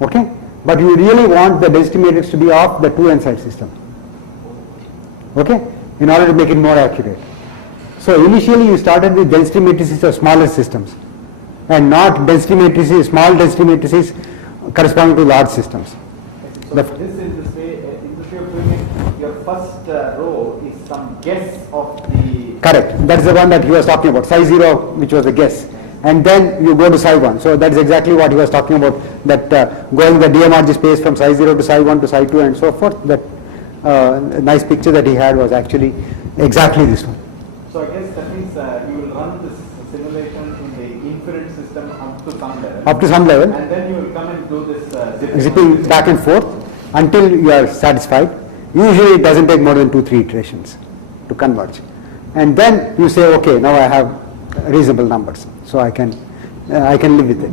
Okay? But you really want the density matrix to be of the 2n site system. Okay? In order to make it more accurate. So initially you started with density matrices of smaller systems, and not density matrices, small density matrices corresponding to large systems. So this is this way of doing it, your first row is some guess of the... Correct. That's the one that he was talking about, psi 0, which was the guess. And then you go to psi 1. So that's exactly what he was talking about, that going the DMRG space from psi 0 to psi 1 to psi 2 and so forth. That nice picture that he had was actually exactly this one. So I guess that means you will run this simulation in the infinite system up to some level. Up to some level. And then you will come and do this Zipping back and forth until you are satisfied. Usually it doesn't take more than 2-3 iterations to converge. And then you say, okay, now I have reasonable numbers, so I can live with it.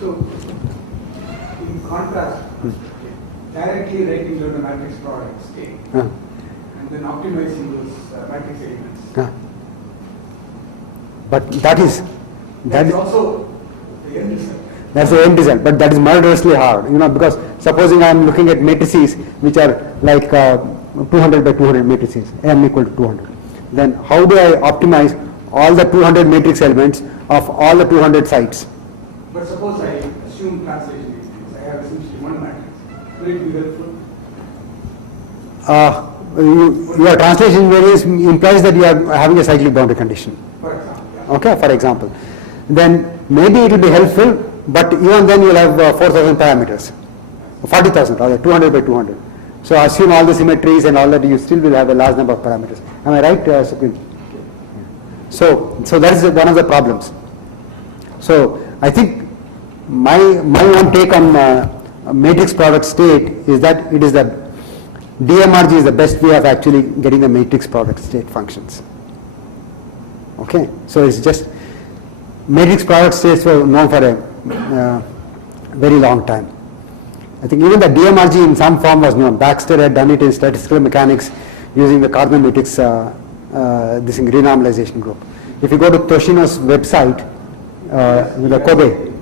So, in contrast, directly writing down the matrix product state and then optimizing those matrix elements. But that is Also the end result. That's the end result, but that is murderously hard, because supposing I am looking at matrices which are like 200 by 200 matrices, m equal to 200. Then how do I optimize all the 200 matrix elements of all the 200 sites? But suppose I assume translation these things, I have essentially one matrix. Will it be helpful? Your translation variance implies that you are having a cyclic boundary condition. For example. Yeah. Okay, for example. Then maybe it will be helpful, but even then you will have 4,000 parameters. 40,000 rather, 200 by 200. So assume all the symmetries and all that, you still will have a large number of parameters. Am I right, Sukhvin? So that is one of the problems. So I think my own take on matrix product state is that it is that DMRG is the best way of actually getting the matrix product state functions. Okay, so it's just matrix product states were known for a very long time. I think even the DMRG in some form was known. Baxter had done it in statistical mechanics using the Kalman matrix this renormalization group. If you go to Toshino's website, the Kobe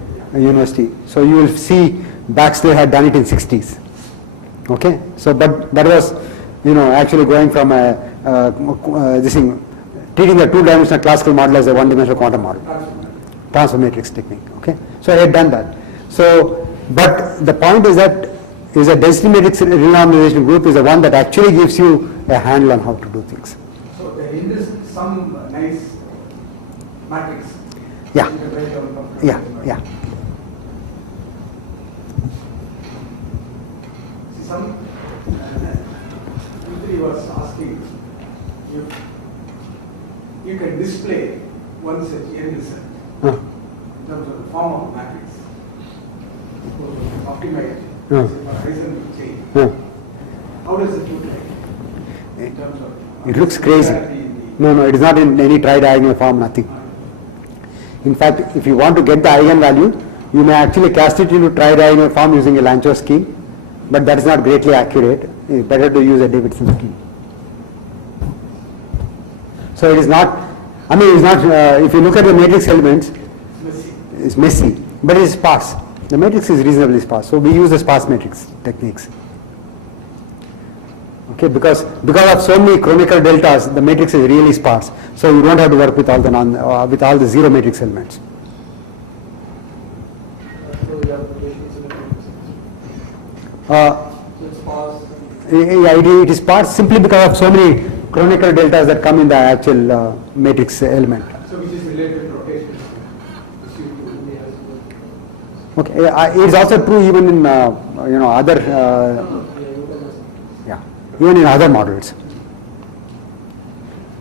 University, so you will see Baxter had done it in 60s. Okay, so but that was actually going from a this thing, treating the two-dimensional classical model as a one-dimensional quantum model, transfer matrix technique. Okay, so I had done that. So, but the point is that a density matrix renormalization group is the one that actually gives you a handle on how to do things. So in this some nice matrix. Yeah. You can write down from Yeah, yeah. See, some somebody was asking if you can display one such end result Huh. in terms of the form of the matrix. Suppose optimized Yeah. Heisenberg chain. Huh. How does it look like in terms of? It looks crazy. similarity in No, it is not in any tridiagonal form, nothing. In fact, if you want to get the eigenvalue, you may actually cast it into tridiagonal form using a Lanczos scheme, but that is not greatly accurate. It's better to use a Davidson scheme. So it is not, I mean, it's not, if you look at the matrix elements, messy. it's messy, but it is sparse. The matrix is reasonably sparse, so we use the sparse matrix techniques. Okay, because of so many chronicle deltas, the matrix is really sparse. So you don't have to work with all the with all the zero matrix elements. It is sparse simply because of so many chronicle deltas that come in the actual matrix element. So which is related to rotation. Okay, it is also true even in other even in other models.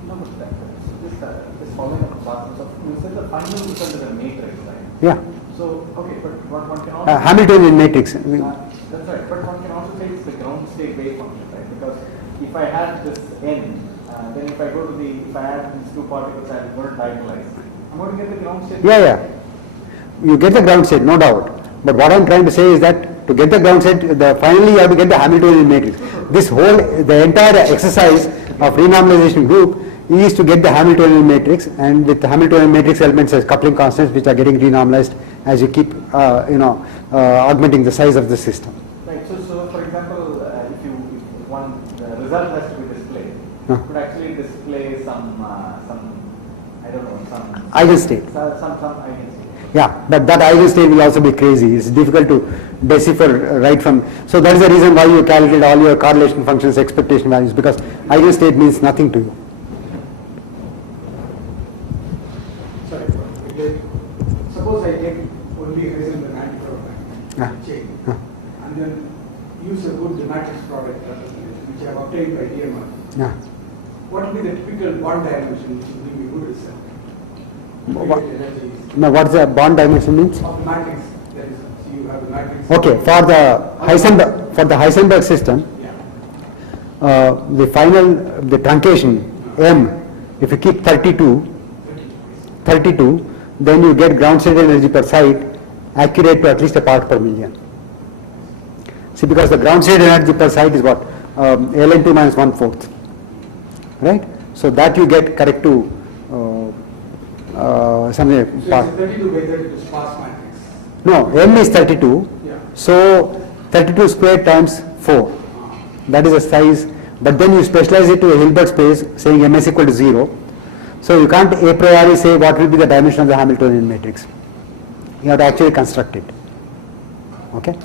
No, but just following up on that, so you said the final result is a matrix, right? Yeah, So, okay, but one can also... Hamiltonian matrix. That's right, but one can also take the ground state wave function, right? Because if I had this n, then if I go to if I add these two particles, I'm going to diagonalize. I'm going to get the ground state. Yeah. You get the ground state, no doubt. But what I'm trying to say is that to get the ground state, finally you have to get the Hamiltonian matrix. The entire exercise of renormalization group is to get the Hamiltonian matrix, and with the Hamiltonian matrix elements as coupling constants which are getting renormalized as you keep augmenting the size of the system. Right, so for example, the result has to be displayed, could actually display some I don't know, some Eigenstate. Some eigenstate. Yeah, but that eigenstate will also be crazy. It's difficult to decipher right from. So that is the reason why you calculate all your correlation functions, expectation values, because eigenstate means nothing to you. Sorry, suppose I take only Heisenberg antiproton chain and then use a good matrix product which I have obtained by DMR. Yeah. What will be the typical bond dimension which will give me good result? Now, what is the bond dimension means? Of the matrix, that is, so you have the matrix. Okay, for the Heisenberg system, Yeah. the truncation M, if you keep 32, then you get ground state energy per site accurate to at least a part per million. See, because the ground state energy per site is what? ln2 minus 1/4, right? So that you get correct to something. So it's 32 by 32 sparse matrix. No, M is 32. Yeah. So 32 squared times 4. That is the size. But then you specialize it to a Hilbert space, saying M is equal to 0. So you can't a priori say what will be the dimension of the Hamiltonian matrix. You have to actually construct it. Okay?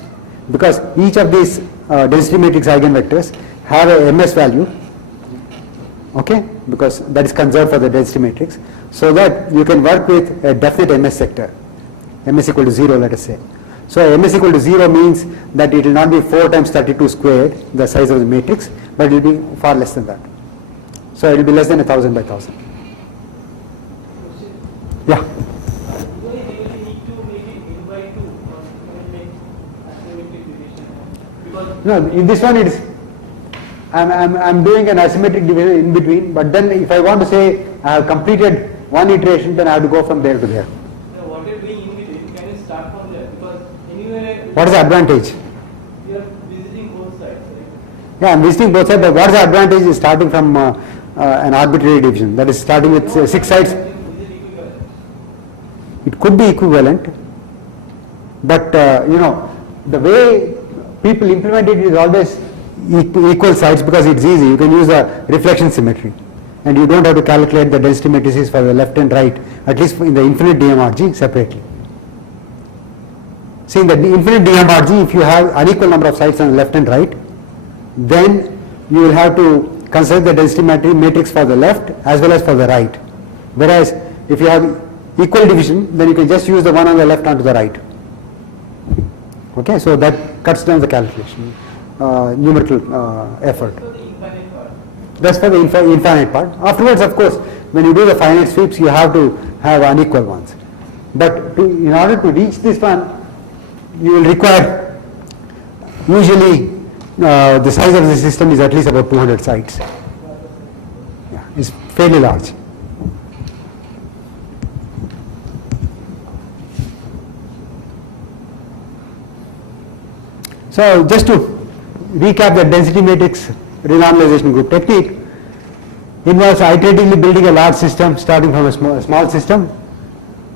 Because each of these density matrix eigenvectors have a MS value. Okay? Because that is conserved for the density matrix. So that you can work with a definite MS sector. M is equal to 0, let us say. So M is equal to 0 means that it will not be 4 times 32 squared, the size of the matrix, but it will be far less than that. So it will be less than 1000 by 1000. Yeah. No, in this one it is. I'm doing an asymmetric division in between, but then if I want to say I have completed one iteration, then I have to go from there to there. What you're doing in between, can you start from there? Because anyway, What is the advantage? you are visiting both sides, right? Yeah, I'm visiting both sides, but what is the advantage is starting from an arbitrary division, that is starting with 6 sides. Is it equivalent? It could be equivalent, but the way people implement it is always equal sides because it's easy. You can use a reflection symmetry. And you don't have to calculate the density matrices for the left and right, at least in the infinite DMRG separately. See, in the infinite DMRG, if you have unequal number of sides on the left and right, then you will have to consider the density matrix for the left as well as for the right. Whereas if you have equal division, then you can just use the one on the left onto the right. Okay, so that cuts down the calculation, numerical effort. So the infinite part. That's for the infinite part. Afterwards, of course, when you do the finite sweeps, you have to have unequal ones. But in order to reach this one, you will require, usually the size of the system is at least about 200 sites. Yeah, it's fairly large. So just to recap, the density matrix renormalization group technique involves iteratively building a large system starting from a small system.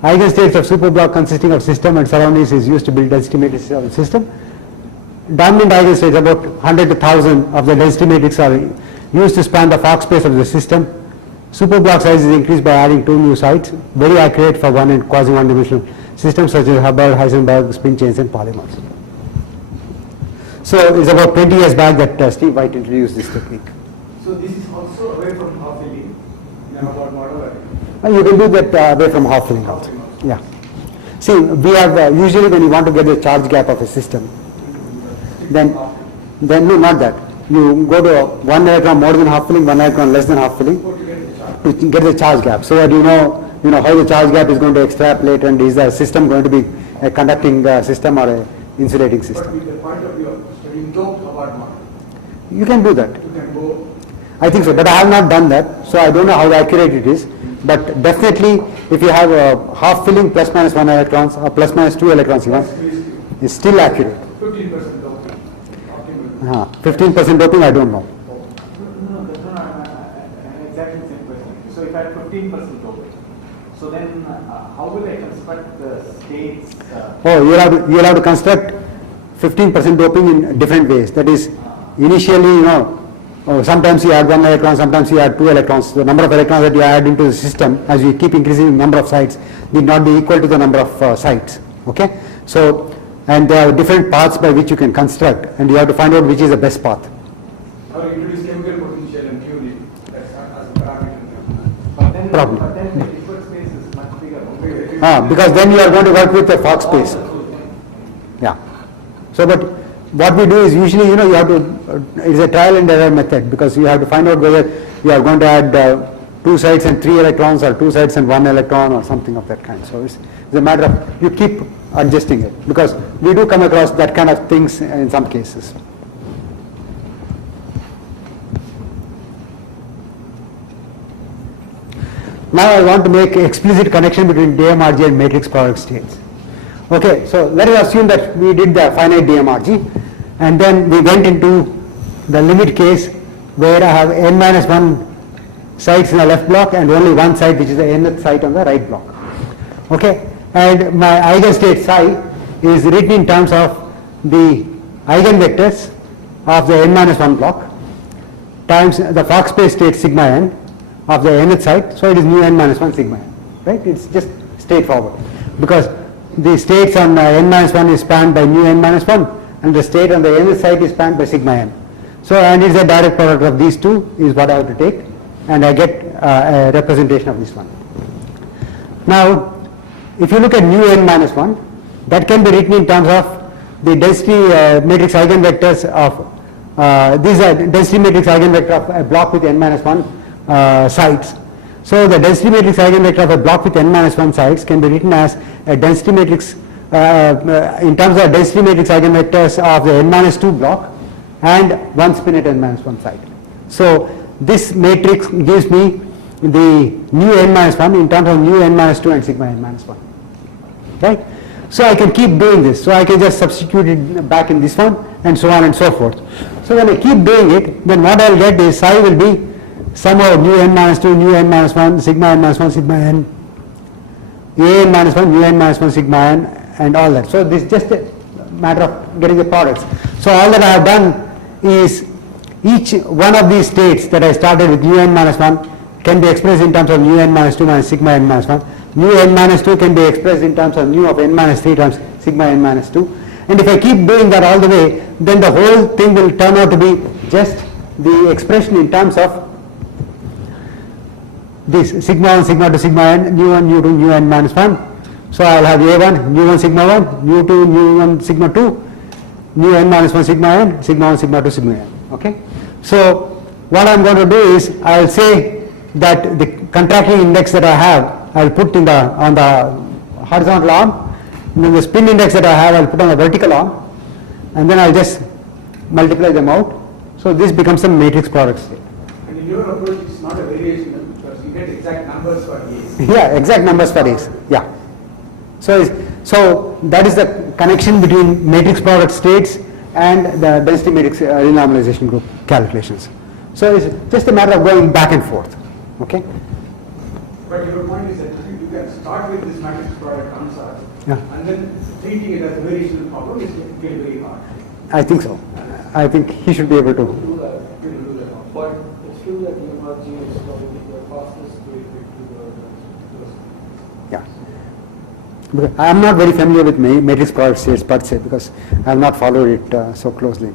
Eigenstates of superblock consisting of system and surroundings is used to build density matrices of the system. Dominant eigenstates, about 100 to 1000 of the density matrix, are used to span the Fock space of the system. Superblock size is increased by adding 2 new sites, very accurate for one and quasi one-dimensional systems such as Hubbard, Heisenberg, spin chains and polymers. So it's about 20 years back that Steve White introduced this technique. So this is also away from half filling in an about model. And you can do that away from half filling also. Yeah. See, we have usually when you want to get the charge gap of a system, then no, not that. You go to one electron more than half filling, one electron less than half filling to get the charge gap, so that you know how the charge gap is going to extrapolate, and is the system going to be a conducting system or a insulating But system. with the point of view of studying low Hubbard model, You can do that. you can go. I think so, but I have not done that, so I don't know how accurate it is. But definitely, if you have a half filling plus minus 1 electrons or plus minus 2 electrons even, it's still accurate. 15% doping. Optimal. 15% doping, I don't know. No, that's not exactly the same question. So if I have 15% doping, so then how will I construct the states? Oh, you'll have to construct 15% doping in different ways. That is, initially, sometimes you add 1 electron, sometimes you add 2 electrons. The number of electrons that you add into the system, as you keep increasing the number of sites, need not be equal to the number of sites. Okay? So, and there are different paths by which you can construct, and you have to find out which is the best path. Or introduce chemical potential and tune it. That's as a parameter. But then the deferred space is much bigger. Because then you are going to work with the Fock space. Yeah. So, but what we do is usually, you have to, it's a trial and error method, because you have to find out whether you are going to add 2 sites and 3 electrons or 2 sites and 1 electron or something of that kind. So it's a matter of, you keep adjusting it, because we do come across that kind of things in some cases. Now I want to make an explicit connection between DMRG and matrix product states. Okay, so let us assume that we did the finite DMRG, and then we went into the limit case where I have n minus 1 sites in the left block and only 1 site, which is the nth site on the right block. Okay, and my eigenstate psi is written in terms of the eigenvectors of the n minus 1 block times the Fock space state sigma n of the nth site, so it is mu n minus 1 sigma n, right? It's just straightforward, because the states on n minus 1 is spanned by mu n minus 1, and the state on the nth site is spanned by sigma n. So, and it's a direct product of these two is what I have to take, and I get a representation of this one. Now, if you look at mu n minus 1, that can be written in terms of the density matrix eigenvectors of, these are density matrix eigenvector of a block with n minus 1 sites. So the density matrix eigenvector of a block with n minus 1 sites can be written as a density matrix in terms of density matrix eigenvectors of the n minus 2 block and 1 spin at n minus 1 site. So this matrix gives me the mu n minus 1 in terms of mu n minus 2 and sigma n minus 1. Right? So I can keep doing this. So I can just substitute it back in this one and so on and so forth. So when I keep doing it, then what I will get is psi will be somehow mu n minus 2, mu n minus 1, sigma n minus 1, sigma n, a n minus 1, mu n minus 1, sigma n, and all that. So this is just a matter of getting the products. So all that I have done is each one of these states that I started with nu n minus 1 can be expressed in terms of nu n minus 2 minus sigma n minus 1. Nu n minus 2 can be expressed in terms of nu of n minus 3 times sigma n minus 2. And if I keep doing that all the way, then the whole thing will turn out to be just the expression in terms of this sigma 1, sigma 2, sigma n, nu 1, nu 2, nu n minus 1. So I will have a1, nu 1, sigma 1, nu 2, nu 1, sigma 2, nu n minus 1, sigma n, sigma 1, sigma 2, sigma n. Okay? So what I am going to do is I will say that the contracting index that I have, I will put in on the horizontal arm, and then the spin index that I have, I will put on the vertical arm, and then I will just multiply them out. So this becomes a matrix product state. And in your approach, it's not a variation because you get exact numbers for A's. Yeah, exact numbers for A's. Yeah. So that is the connection between matrix product states and the density matrix renormalization group calculations. So it's just a matter of going back and forth. Okay. But your point is that you can start with this matrix product answer, Yeah. and then treating it as a variational problem is get very hard. I think so. I think he should be able to. do that. People do that. But it's true that DMRG is probably the fastest way to the Yeah. Because I am not very familiar with matrix product states per se because I have not followed it so closely.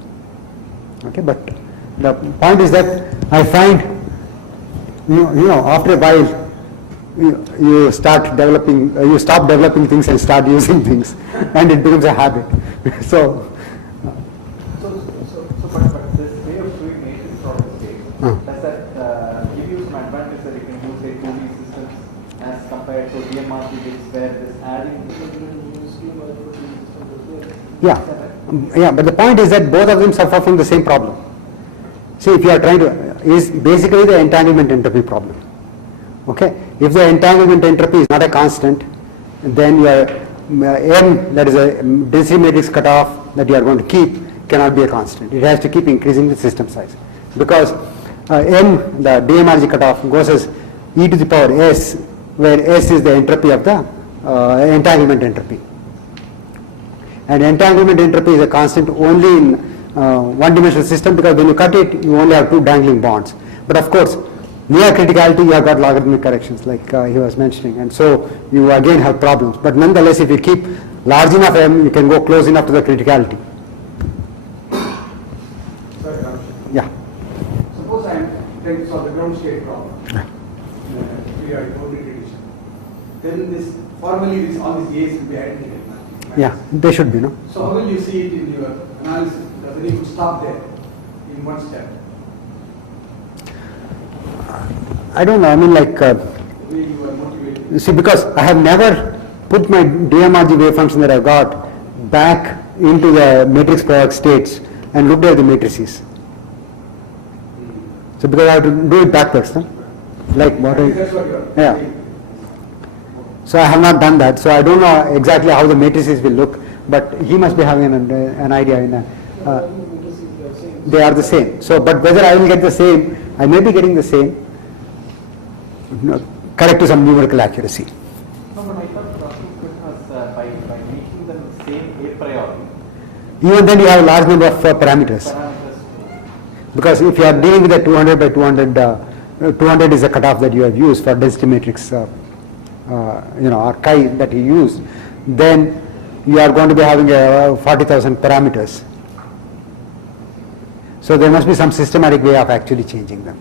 Okay, but the point is that I find, you know, after a while, you start developing, you stop developing things and start using things, and it becomes a habit. So, But this way of doing matrix product state, does that give you some advantage that you can do, say, 2D systems as compared to DMRG, where this adding yeah, yeah. But the point is that both of them suffer from the same problem. See, if you are trying to, is basically the entanglement entropy problem. Okay, if the entanglement entropy is not a constant, then your n, that is a density matrix cutoff that you are going to keep, cannot be a constant. It has to keep increasing the system size because n, the DMRG cutoff, goes as e to the power s, where s is the entropy of the entanglement entropy. And entanglement entropy is a constant only in one-dimensional system because when you cut it, you only have two dangling bonds. But of course, near criticality, you have got logarithmic corrections like he was mentioning, and so you again have problems. But nonetheless, if you keep large enough m, you can go close enough to the criticality. Sorry, Ramesh. Yeah. Suppose I am trying to solve the ground state problem. Periodic coordinate addition. Then this formally all these A's will be identical. Yeah, they should be, no? So how will you see it in your analysis? Doesn't it stop there in one step? I don't know, I mean like, The way you are motivated. you see, because I have never put my DMRG wave function that I've got back into the matrix product states and looked at the matrices. So because I have to do it backwards, no? Like what I, That's what you are yeah. saying. So I have not done that, so I don't know exactly how the matrices will look, but he must be having an idea in that. They are the same. So, but whether I will get the same, I may be getting the same, correct to some numerical accuracy. No, but I thought Dr. was by making them the same a priori Even then you have a large number of parameters. parameters. Because if you are dealing with a 200 by 200, 200 is a cutoff that you have used for density matrix, or chi that you use, then you are going to be having 40,000 parameters. So there must be some systematic way of actually changing them.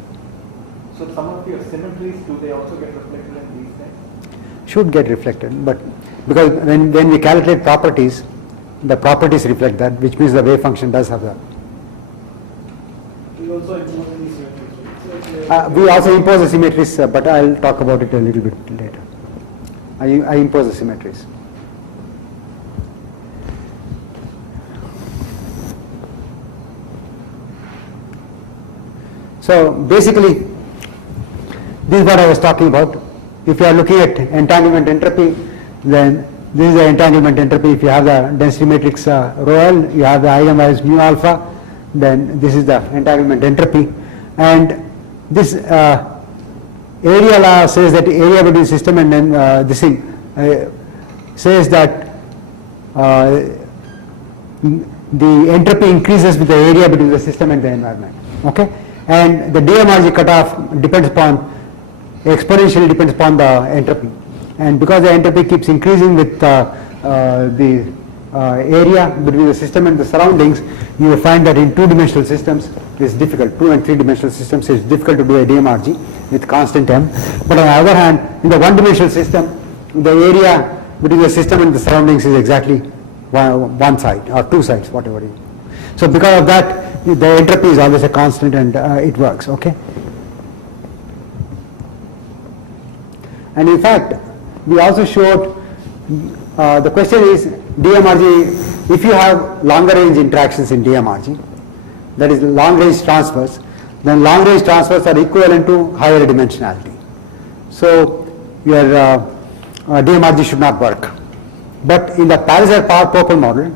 So some of your symmetries, do they also get reflected in these things? Should get reflected, but because when we calculate properties, the properties reflect that, which means the wave function does have that. We also impose any symmetries. We also impose the symmetries, but I'll talk about it a little bit later. I impose the symmetries. So basically, this is what I was talking about. If you are looking at entanglement entropy, then this is the entanglement entropy. If you have the density matrix rho L, you have the eigenvalues mu alpha, then this is the entanglement entropy. And this area law says that area between system and then this thing says that the entropy increases with the area between the system and the environment. Okay, and the DMRG cutoff depends upon, exponentially depends upon the entropy, and because the entropy keeps increasing with the area between the system and the surroundings, you will find that in two-dimensional systems it's difficult. 2 and 3-dimensional systems it's difficult to do a DMRG with constant m. But on the other hand, in the one-dimensional system, the area between the system and the surroundings is exactly one side or two sides, whatever it is. So because of that, the entropy is always a constant, and it works. Okay. And in fact, we also showed, the question is DMRG, if you have longer range interactions in DMRG, that is long range transfers, then long range transfers are equivalent to higher dimensionality. So your DMRG should not work. But in the Palliser-Power-Pople model,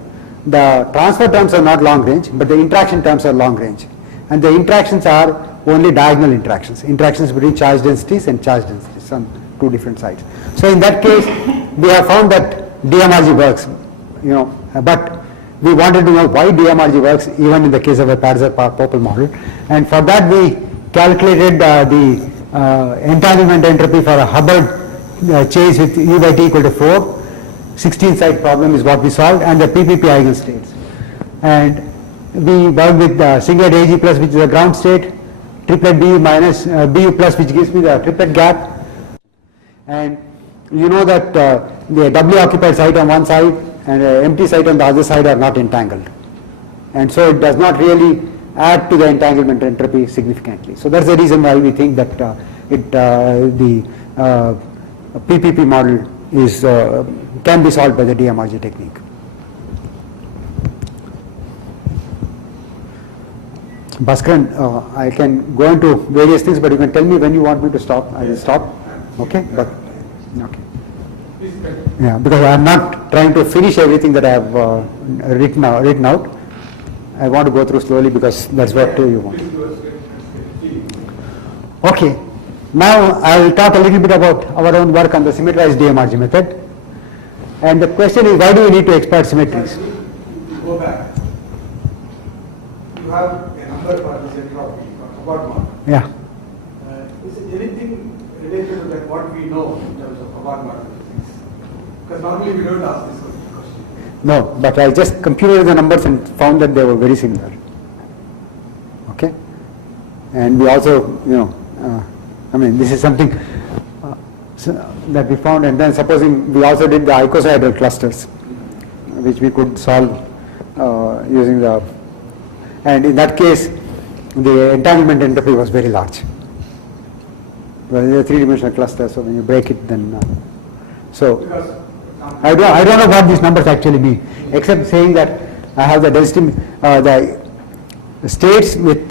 the transfer terms are not long range, but the interaction terms are long range. And the interactions are only diagonal interactions, interactions between charge densities and charge densities on two different sides. So in that case, we have found that DMRG works, but we wanted to know why DMRG works even in the case of a Palliser-Pople model. And for that we calculated the entanglement entropy for a Hubbard chase with U by T equal to 4. 16-side problem is what we solved, and the PPP eigenstates. And we worked with singlet AG plus, which is a ground state, triplet BU minus BU plus, which gives me the triplet gap. And you know that the W occupied site on one side and empty site on the other side are not entangled. And so it does not really add to the entanglement entropy significantly. So that's the reason why we think that the PPP model is can be solved by the DMRG technique. Bhaskaran, I can go into various things, but you can tell me when you want me to stop. I will stop. Okay, but okay. Yeah, because I am not trying to finish everything that I have written out. I want to go through slowly because that's what you want. Okay. Now I will talk a little bit about our own work on the symmetrized DMRG method. And the question is, why do we need to exploit symmetries? You go back. You have a number for this entropy, Hubbard model. Yeah. Is it anything related to that what we know in terms of Hubbard model physics? Because normally we don't ask this question. No, but I just computed the numbers and found that they were very similar. Okay. And we also, this is something that we found, and then supposing we also did the icosahedral clusters, which we could solve using the, and in that case, the entanglement entropy was very large. Well, it's a three-dimensional cluster, so when you break it, then so I don't know what these numbers actually mean, except saying that I have the density, the states with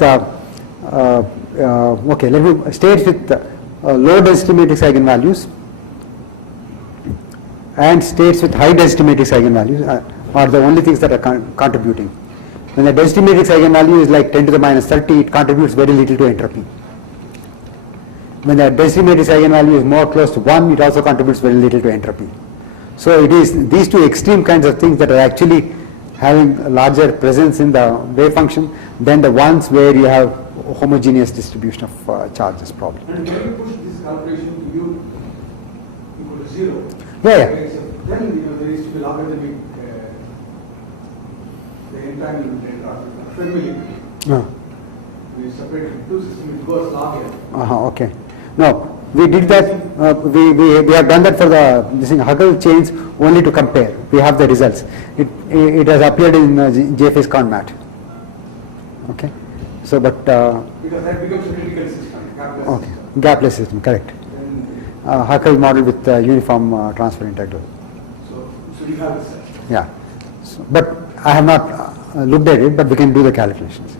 states with low density matrix eigenvalues and states with high density matrix eigenvalues are the only things that are contributing. When the density matrix eigenvalue is like 10 to the minus 30, it contributes very little to entropy. When the density matrix eigenvalue is more close to 1, it also contributes very little to entropy. So it is these two extreme kinds of things that are actually having a larger presence in the wave function than the ones where you have homogeneous distribution of charges probably. And when you push this calculation to u equal to 0, Yeah. then there is to be logarithmic the entanglement entropy. Fermi we separated two systems, it goes log n. Okay. No, we did that. We have done that for the Huggle chains only to compare. We have the results. It has appeared in JFA's ConMat. Okay. So, but because that becomes a critical system, gapless okay, system. gapless system, correct. Then, Huggle model with uniform transfer integral. so you have this. Yeah. So, but I have not looked at it, but we can do the calculations.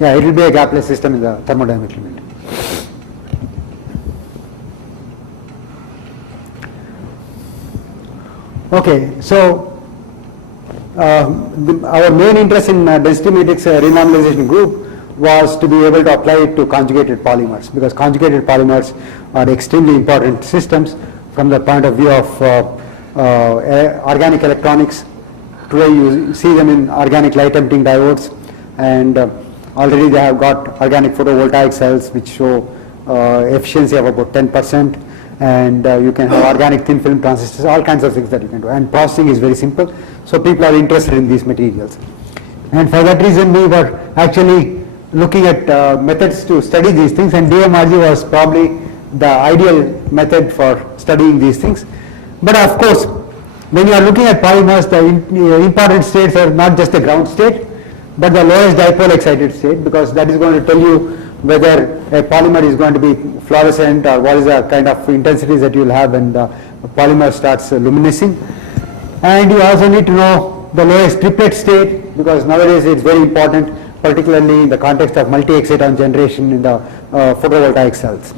Yeah, it will be a gapless system in the thermodynamic limit. Okay, so our main interest in density matrix renormalization group was to be able to apply it to conjugated polymers, because conjugated polymers are extremely important systems from the point of view of organic electronics. Today you see them in organic light emitting diodes, and Already they have got organic photovoltaic cells which show efficiency of about 10%, and you can have organic thin film transistors, all kinds of things that you can do. And processing is very simple, so people are interested in these materials. And for that reason, we were actually looking at methods to study these things, and DMRG was probably the ideal method for studying these things. But of course, when you are looking at polymers, the important states are not just the ground state, but the lowest dipole excited state, because that is going to tell you whether a polymer is going to be fluorescent or what is the kind of intensities that you will have when the polymer starts luminescing. And you also need to know the lowest triplet state, because nowadays it's very important, particularly in the context of multi-exciton generation in the photovoltaic cells,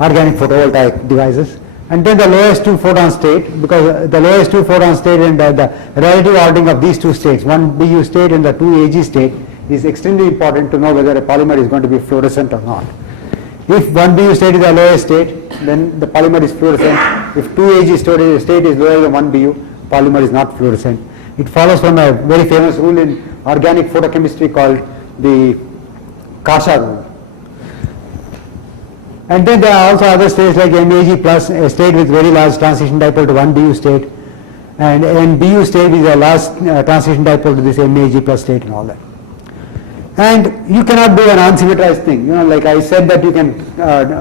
organic photovoltaic devices. And then the lowest two photon state, because the lowest two photon state and the relative ordering of these two states, 1 BU state and the 2 AG state, is extremely important to know whether a polymer is going to be fluorescent or not. If 1 BU state is the lowest state, then the polymer is fluorescent. If 2 AG state is lower than 1 BU, polymer is not fluorescent. It follows from a very famous rule in organic photochemistry called the Kasha rule. And then there are also other states like MAG plus, a state with very large transition dipole to 1 BU state, and BU state is a large transition dipole to this MAG plus state and all that. And you cannot do an unsymmetrized thing, like I said that you can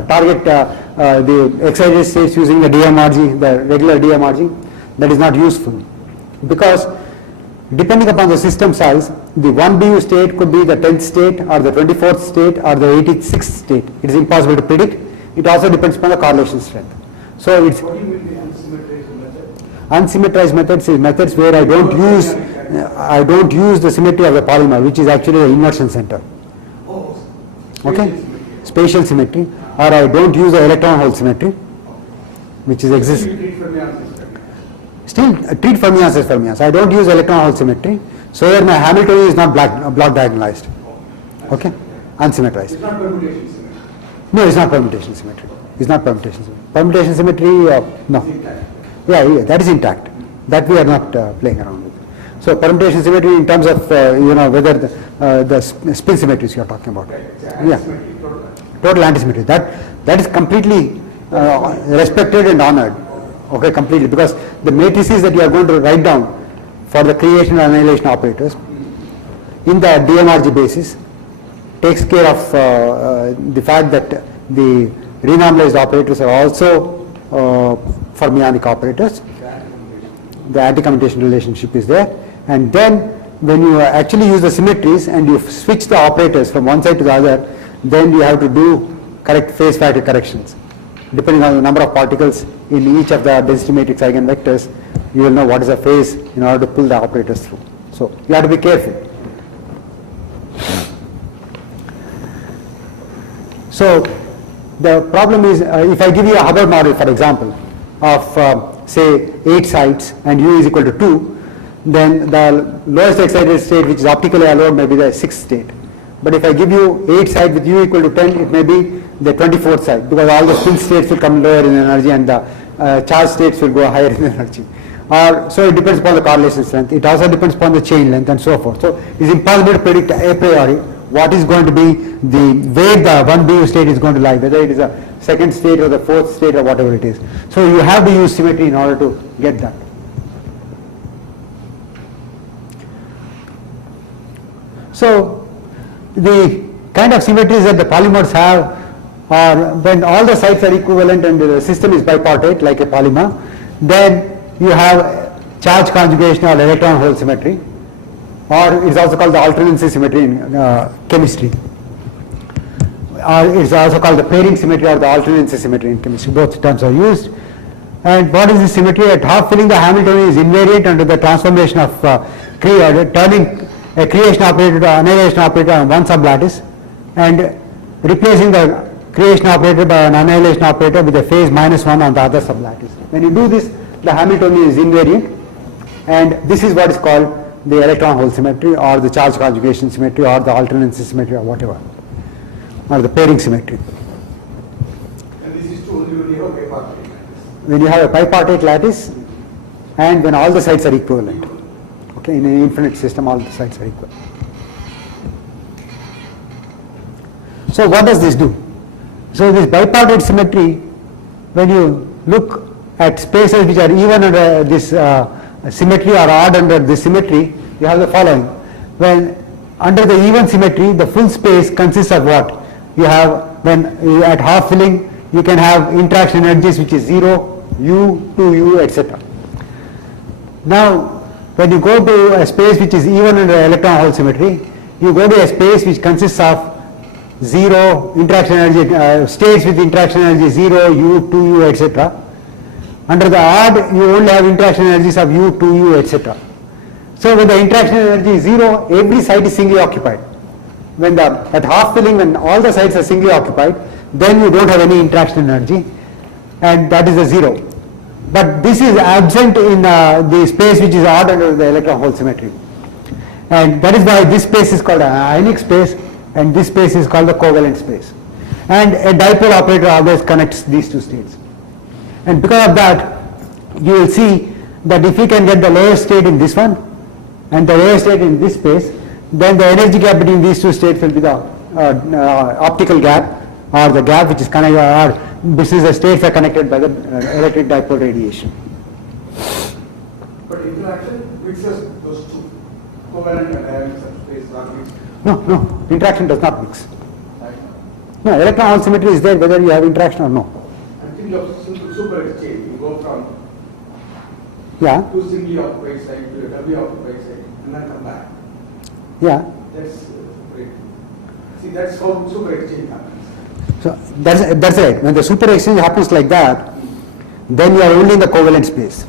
target the excited states using the DMRG, the regular DMRG. That is not useful, because depending upon the system size, the 1 BU state could be the 10th state or the 24th state or the 86th state. It is impossible to predict. It also depends upon the correlation strength. So it's What do you mean the unsymmetrized method? unsymmetrized methods is methods where I don't use the symmetry of the polymer, which is actually the inversion center. Oh, Okay, spatial symmetry, or I don't use the electron hole symmetry, which is exists. You treat Fermions as Still treat fermions as fermions. I don't use electron hole symmetry, so that my Hamiltonian is not block diagonalized. Okay, unsymmetrized. It's not permutation symmetry. No, it's not permutation symmetry. It's not permutation symmetry. Permutation symmetry, no. It's intact. Yeah, that is intact. That we are not playing around with. So permutation symmetry in terms of whether the spin symmetries you are talking about. Right. It's Yeah, antisymmetry, total antisymmetry. That is completely respected and honored. Okay, completely, because the matrices that you are going to write down for the creation and annihilation operators in the DMRG basis takes care of the fact that the renormalized operators are also fermionic operators. The anti-commutation relationship is there, and then when you actually use the symmetries and you switch the operators from one side to the other, then you have to do correct phase factor corrections. Depending on the number of particles in each of the density matrix eigenvectors, you will know what is the phase in order to pull the operators through. So you have to be careful. So the problem is, if I give you a Hubbard model, for example, of say 8 sites and U is equal to 2, then the lowest excited state, which is optically allowed, may be the 6th state. But if I give you 8 site with U equal to 10, it may be the 24th site, because all the spin states will come lower in energy and the charge states will go higher in energy. So it depends upon the correlation strength. It also depends upon the chain length and so forth. So it's impossible to predict a priori what is going to be where the 1 BU state is going to lie, whether it is a 2nd state or the 4th state or whatever it is. So you have to use symmetry in order to get that. So the kind of symmetries that the polymers have are when all the sites are equivalent and the system is bipartite like a polymer, then you have charge conjugation or electron hole symmetry, or it's also called the alternancy symmetry in chemistry, or it's also called the pairing symmetry or the alternancy symmetry in chemistry. Both terms are used. And what is the symmetry? At half filling, the Hamiltonian is invariant under the transformation of turning a creation operator to annihilation operator on one sublattice and replacing the creation operator by an annihilation operator with a phase -1 on the other sublattice. When you do this, the Hamiltonian is invariant, and this is what is called the electron hole symmetry or the charge conjugation symmetry or the alternancy symmetry or whatever, or the pairing symmetry. And this is true only when you have a bipartite lattice. When you have a bipartite lattice and when all the sites are equivalent. Okay, in an infinite system all the sites are equal. So what does this do? So this bipartite symmetry, when you look at spaces which are even under this symmetry or odd under this symmetry, you have the following. When under the even symmetry, the full space consists of what? You have, when you at half filling, you can have interaction energies which is 0, u, 2u, etc. Now, when you go to a space which is even under electron hole symmetry, you go to a space which consists of 0 interaction energy, states with interaction energy 0, u, 2u, etc. Under the odd, you only have interaction energies of u, 2u, etc. So when the interaction energy is 0, every site is singly occupied. When at half filling, when all the sites are singly occupied, then you don't have any interaction energy, and that is a 0. But this is absent in the space which is odd under the electron hole symmetry. And that is why this space is called an ionic space, and this space is called the covalent space. And a dipole operator always connects these two states. And because of that, you will see that if we can get the lowest state in this one, and the lowest state in this space, then the energy gap between these two states will be the optical gap, or the gap which is connected, or this is the states are connected by the electric dipole radiation. But interaction mixes those two, covalent and ionic subspace are mixed. No, interaction does not mix. No, electron hole symmetry is there whether you have interaction or no. I'm thinking of simple super exchange. You go from Yeah, two singly occupied site to a doubly occupied site and then come back. yeah. That's great. See, that's how super exchange happens. So that's right. When the super exchange happens like that, then you are only in the covalent space.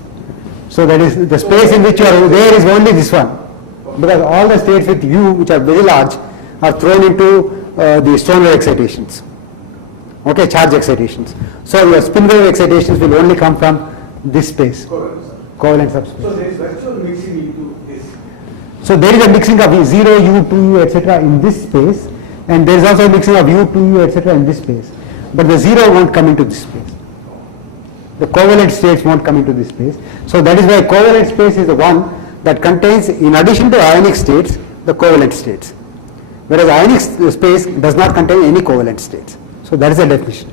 So that is the space in which you are there is only this one, because all the states with U, which are very large, are thrown into the Stonewall excitations. Okay, charge excitations. So your spin wave excitations will only come from this space, covalent subspace. So there is virtual mixing into this. So there is a mixing of 0, U, 2U, etc. in this space, and there is also a mixing of U, 2U, etc. in this space. But the 0 won't come into this space. The covalent states won't come into this space. So that is why covalent space is the one that contains, in addition to ionic states, the covalent states. Whereas ionic space does not contain any covalent states. So that is the definition.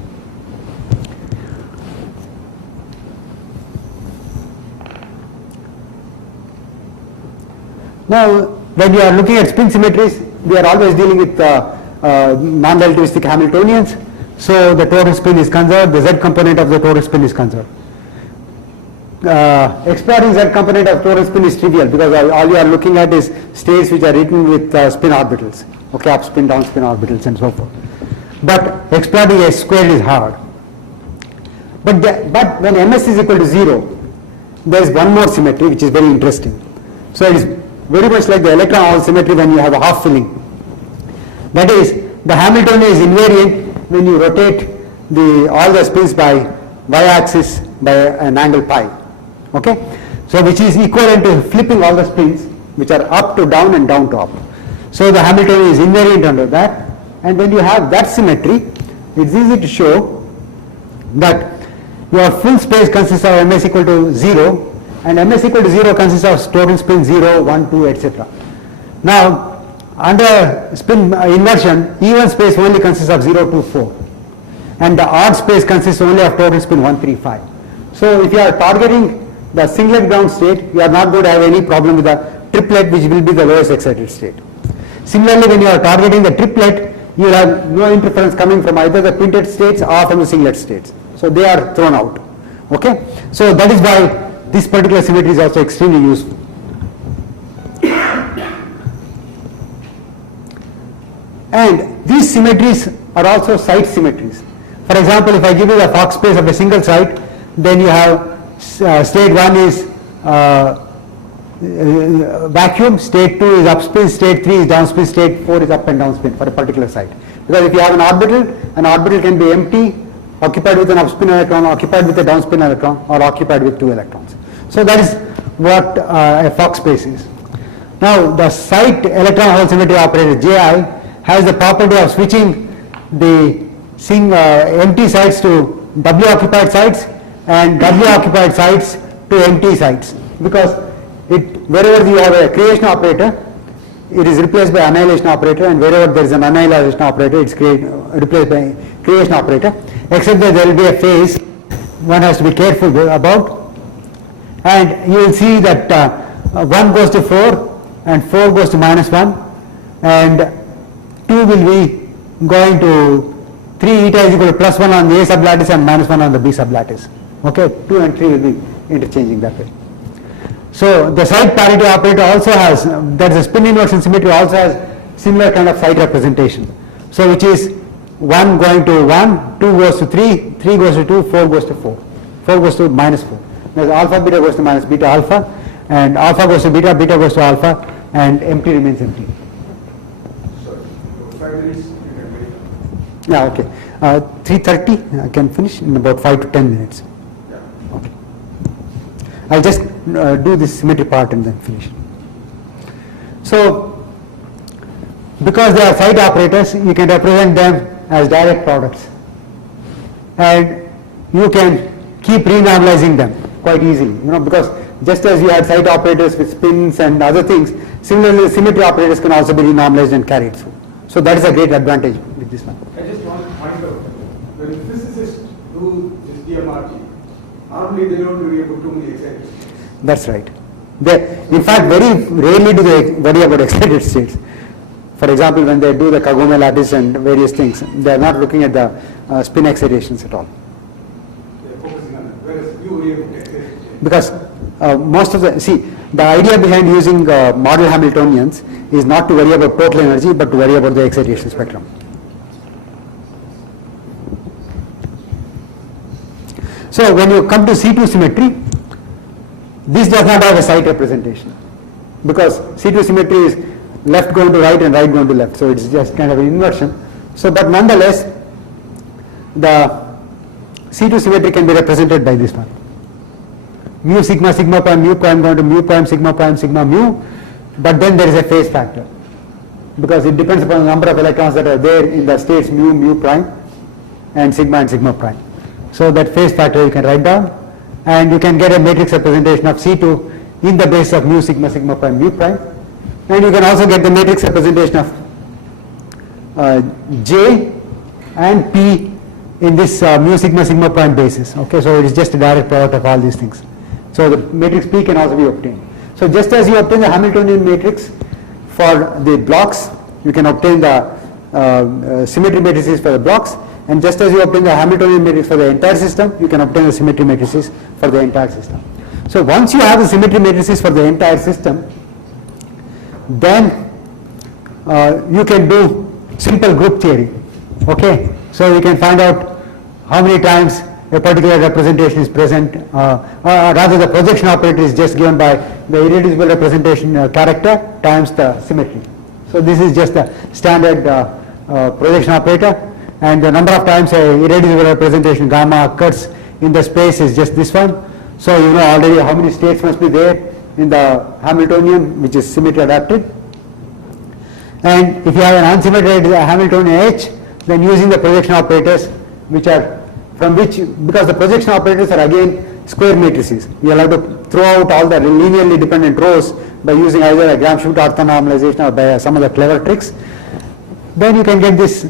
Now, when we are looking at spin symmetries, we are always dealing with non-relativistic Hamiltonians. So the total spin is conserved, the Z component of the total spin is conserved. Exploring Z component of total spin is trivial, because all you are looking at is states which are written with spin orbitals, okay, up spin, down spin orbitals and so forth. But exploiting S squared is hard. But when Ms is equal to 0, there is one more symmetry which is very interesting. So it is very much like the electron hole symmetry when you have a half filling. That is, the Hamiltonian is invariant when you rotate all the spins by y-axis by an angle pi. Okay? So which is equivalent to flipping all the spins which are up to down and down to up. So the Hamiltonian is invariant under that, and when you have that symmetry, it's easy to show that your full space consists of Ms equal to 0, and Ms equal to 0 consists of total spin 0, 1, 2, etc. Now, under spin inversion, even space only consists of 0, 2, 4, and the odd space consists only of total spin 1, 3, 5. So if you are targeting the singlet ground state, you are not going to have any problem with the triplet, which will be the lowest excited state. Similarly, when you are targeting the triplet, you will have no interference coming from either the quintet states or from the singlet states. So they are thrown out. Okay? So that is why this particular symmetry is also extremely useful. And these symmetries are also site symmetries. For example, if I give you the Fock space of a single site, then you have state 1 is vacuum, state 2 is upspin, state 3 is downspin, state 4 is up and downspin for a particular site. Because if you have an orbital can be empty, occupied with an upspin electron, occupied with a downspin electron, or occupied with 2 electrons. So that is what a Fock space is. Now the site electron hole symmetry operator Ji has the property of switching the empty sites to W occupied sites and W occupied sites to empty sites, because wherever you have a creation operator, it is replaced by annihilation operator, and wherever there is an annihilation operator, it's replaced by creation operator, except that there will be a phase one has to be careful about, and you will see that 1 goes to 4 and 4 goes to -1, and 2 will be going to 3 eta is equal to +1 on the A sublattice and -1 on the B sublattice. Okay, 2 and 3 will be interchanging that way. So the site parity operator also has, that is a spin inversion symmetry, also has similar kind of site representation. So which is 1 going to 1, 2 goes to 3, 3 goes to 2, 4 goes to 4, 4 goes to -4. There's alpha beta goes to minus beta alpha, and alpha goes to beta, beta goes to alpha, and empty remains empty. So, 5 minutes, you can wait. Yeah, okay. 3:30, I can finish in about 5 to 10 minutes. Yeah. Okay. I'll just do this symmetry part and then finish. So, because they are site operators, you can represent them as direct products. And you can keep renormalizing them quite easily, because just as you had site operators with spins and other things, similarly symmetry operators can also be renormalized and carried through. So that is a great advantage with this one. I just want to point out, when physicists do this DMRG, normally they don't worry about too many excited states. That's right. In fact, very rarely do they worry about excited states. For example, when they do the Kagome lattice and various things, they are not looking at the spin excitations at all. They are focusing on it, whereas you worry about excited states. Because most of the idea behind using model Hamiltonians is not to worry about total energy, but to worry about the excitation spectrum. So when you come to C2 symmetry, this does not have a site representation, because C2 symmetry is left going to right and right going to left, so it's just kind of an inversion. So, but nonetheless, the C2 symmetry can be represented by this one. Mu sigma sigma prime mu prime going to mu prime sigma mu, but then there is a phase factor, because it depends upon the number of electrons that are there in the states mu prime and sigma prime. So that phase factor you can write down, and you can get a matrix representation of C2 in the base of mu sigma prime mu prime, and you can also get the matrix representation of J and P in this mu sigma prime basis. Okay, so it is just a direct product of all these things. So the matrix P can also be obtained. So just as you obtain the Hamiltonian matrix for the blocks, you can obtain the symmetry matrices for the blocks, and just as you obtain the Hamiltonian matrix for the entire system, you can obtain the symmetry matrices for the entire system. So once you have the symmetry matrices for the entire system, then you can do simple group theory. Okay, so you can find out how many times a particular representation is present, or rather the projection operator is just given by the irreducible representation character times the symmetry. So this is just the standard projection operator, and the number of times a irreducible representation gamma occurs in the space is just this one. So you know already how many states must be there in the Hamiltonian, which is symmetry adapted. And if you have an unsymmetric Hamiltonian H, then using the projection operators, which are from which, because the projection operators are again square matrices, you will have to throw out all the linearly dependent rows by using either a Gram-Schmidt orthonormalization or by some of the clever tricks. Then you can get this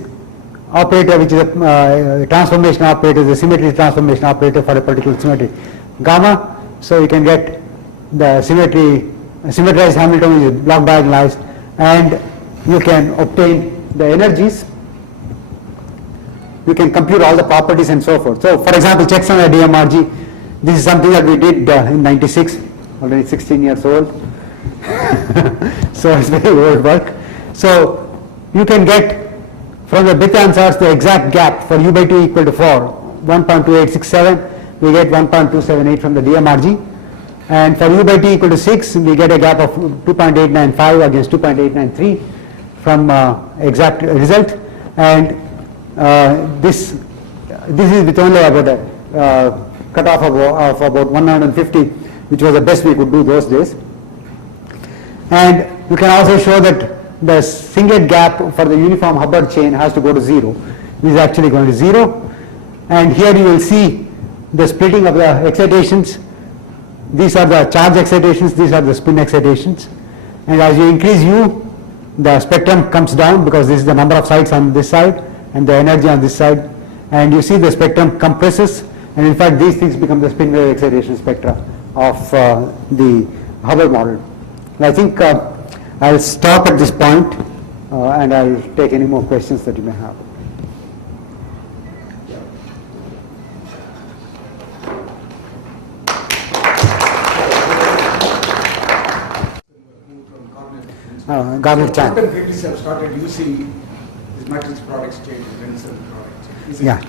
operator, which is a transformation operator, the symmetry transformation operator for a particular symmetry gamma. So you can get the symmetrized Hamiltonian, which is block diagonalized, and you can obtain the energies. You can compute all the properties and so forth. So for example, checks on the DMRG, this is something that we did in 96, already 16 years old. So it's very old work. So you can get from the bit answers the exact gap for u by 2 equal to 4, 1.2867, we get 1.278 from the DMRG. And for u by t equal to 6, we get a gap of 2.895 against 2.893 from exact result. And this is with only about a cutoff of about 150, which was the best we could do those days. And you can also show that the singlet gap for the uniform Hubbard chain has to go to 0. This is actually going to 0. And here you will see the splitting of the excitations. These are the charge excitations, these are the spin excitations. And as you increase u, the spectrum comes down because this is the number of sites on this side and the energy on this side, and you see the spectrum compresses, and in fact these things become the spin wave excitation spectra of the Hubbard model. And I think I'll stop at this point and I'll take any more questions that you may have. Garnet Chan. Quantum physicists have started using this matrix product state and Benson product. Is it- Yeah.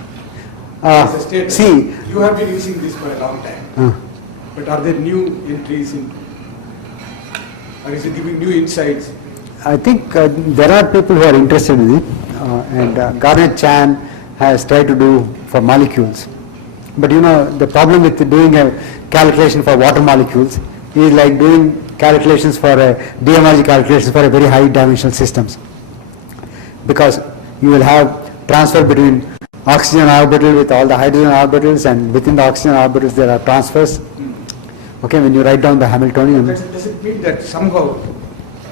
as a state? See, You have been using this for a long time, but are there new entries in, or is it giving new insights? I think there are people who are interested in it, and Garnet Chan has tried to do for molecules. But you know, the problem with doing a calculation for water molecules is like doing calculations for DMRG calculations for a very high dimensional systems. Because you will have transfer between oxygen orbital with all the hydrogen orbitals, and within the oxygen orbitals there are transfers. Okay, when you write down the Hamiltonian. Does it mean that somehow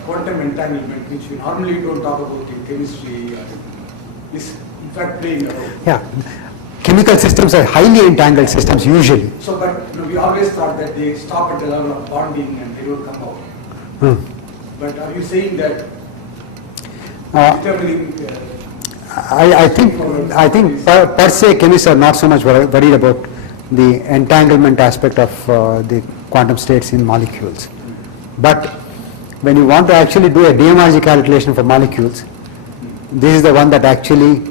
quantum entanglement, which we normally don't talk about in chemistry, is in fact playing a role? Yeah, chemical systems are highly entangled systems usually. So, but you know, we always thought that they stop at the level of bonding and they don't come out. But are you saying that determining? I think per se chemists are not so much worried about the entanglement aspect of the quantum states in molecules. But when you want to actually do a DMRG calculation for molecules, this is the one that actually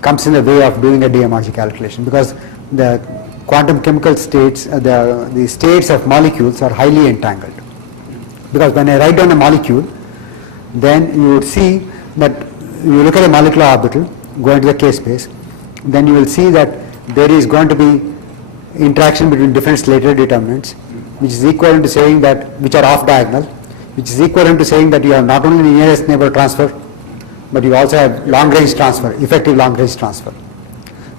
comes in the way of doing a DMRG calculation, because the quantum chemical states, the states of molecules are highly entangled. Because when I write down a molecule, then you would see that you look at a molecular orbital, go into the K space, then you will see that there is going to be interaction between different slated determinants, which is equivalent to saying that, which are off diagonal, which is equivalent to saying that you have not only nearest neighbor transfer, but you also have long range transfer, effective long range transfer.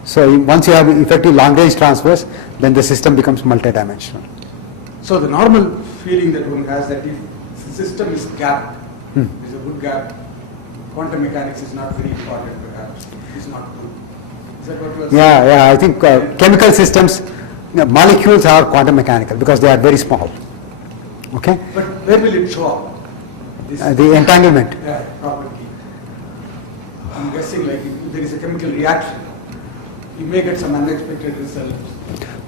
So once you have effective long range transfers, then the system becomes multidimensional. So the normal feeling that one has that if the system is gapped, is a good gap, quantum mechanics is not very important perhaps, it's not good. Is that what you are saying? Yeah, I think chemical systems, molecules are quantum mechanical because they are very small. Okay? But where will it show up? This The entanglement. property. I'm guessing like if there is a chemical reaction, you may get some unexpected results.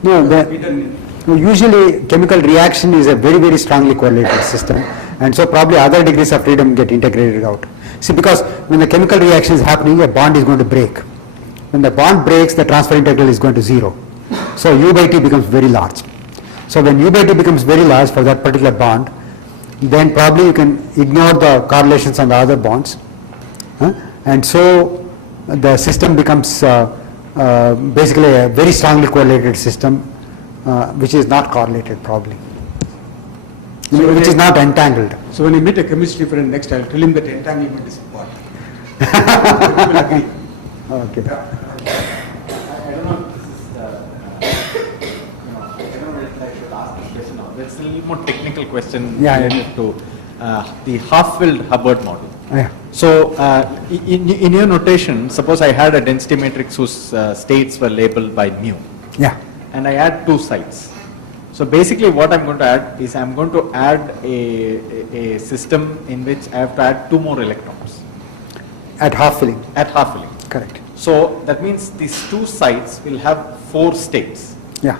No, Hidden. usually chemical reaction is a very, very strongly correlated system, and so probably other degrees of freedom get integrated out. See, because when the chemical reaction is happening, a bond is going to break. When the bond breaks, the transfer integral is going to 0. So U by T becomes very large. So when U by T becomes very large for that particular bond, then probably you can ignore the correlations on the other bonds. And so the system becomes basically a very strongly correlated system, which is not correlated probably, which is not entangled. So when you meet a chemistry friend next, I'll tell him that entanglement is important. He will agree. Okay. I don't know if this is, I don't know if I should ask this question now. That's a little more technical question related to the half-filled Hubbard model. Yeah. So, in your notation, suppose I had a density matrix whose states were labeled by mu, Yeah. and I add 2 sites. So basically what I'm going to add is I'm going to add a system in which I have to add 2 more electrons At half filling. at half filling. Correct. So that means these 2 sites will have 4 states. Yeah.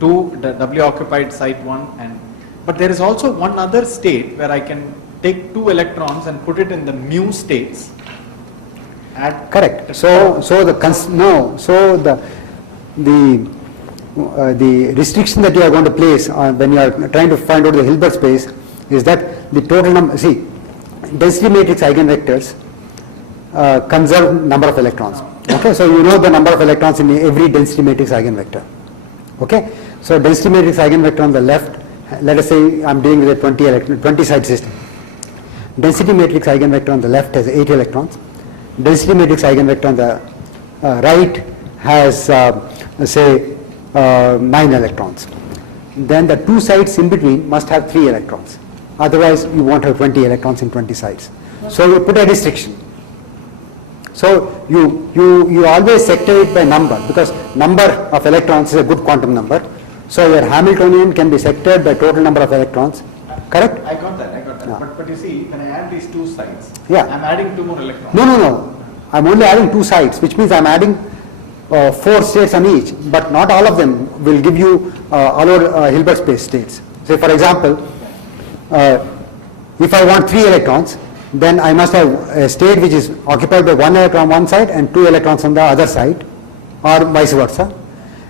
2 the W occupied site 1, and but there is also one other state where I can take 2 electrons and put it in the mu states. Correct. So the restriction that you are going to place on when you are trying to find out the Hilbert space is that the total number. See, density matrix eigenvectors conserve number of electrons. Okay, so you know the number of electrons in every density matrix eigenvector. Okay, so density matrix eigenvector on the left, let us say I'm dealing with a 20 side system. Density matrix eigenvector on the left has 8 electrons. Density matrix eigenvector on the right has say 9 electrons. Then the 2 sides in between must have 3 electrons. Otherwise you won't have 20 electrons in 20 sides. So you put a restriction. So you always sector it by number, because number of electrons is a good quantum number. So your Hamiltonian can be sectored by total number of electrons. Correct? I got that. Yeah. But you see, when I add these two sides, Yeah. I'm adding 2 more electrons. No. I'm only adding 2 sides, which means I'm adding 4 states on each, but not all of them will give you allowed Hilbert space states. Say for example, if I want 3 electrons, then I must have a state which is occupied by 1 electron on one side and 2 electrons on the other side, or vice versa.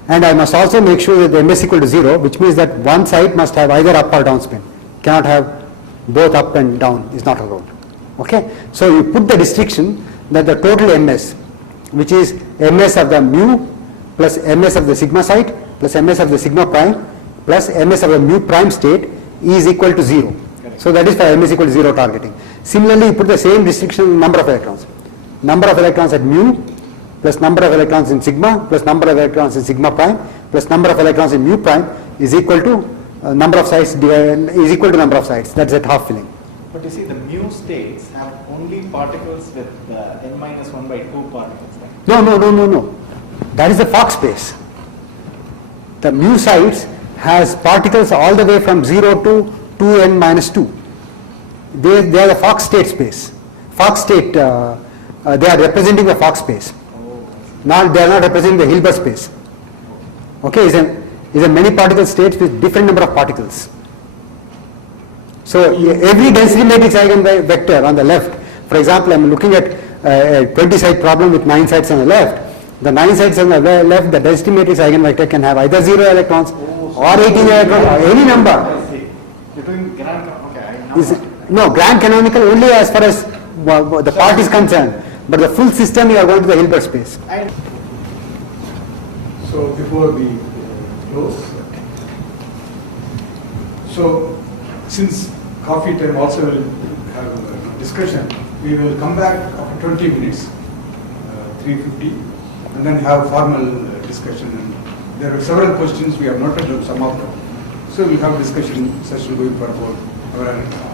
And I must also make sure that the ms equal to 0, which means that one side must have either up or down spin. Cannot have both up and down, is not allowed. Okay? So you put the restriction that the total ms, which is ms of the mu plus ms of the sigma site plus ms of the sigma prime plus ms of the mu prime state is equal to 0. So that is for ms equal to 0 targeting. Similarly, you put the same restriction on number of electrons. Number of electrons at mu plus number of electrons in sigma plus number of electrons in sigma prime plus number of electrons in mu prime is equal to number of sites is equal to number of sites. That's at half filling. But you see, the mu states have only particles with n minus 1 by 2 particles. Right? No. That is the Fock space. The mu sites has particles all the way from 0 to 2n minus 2. They are the Fock state space. Fock state, they are representing the Fock space. Now they are not representing the Hilbert space. Okay, is a many particle states with different number of particles. So every density matrix eigenvector on the left, for example, I am looking at a 20-site problem with 9 sites on the left. The 9 sites on the left, the density matrix eigenvector can have either 0 electrons or 18 electrons or any number. I see. You're doing grand, okay. No, grand canonical only as far as the part is concerned, but the full system you are going to the Hilbert space. So before we close, so since coffee time also will have a discussion, we will come back after 20 minutes, 3:50, and then have formal discussion. And there are several questions, we have noted down some of them. So we'll have discussion session going for about 1 hour and a half.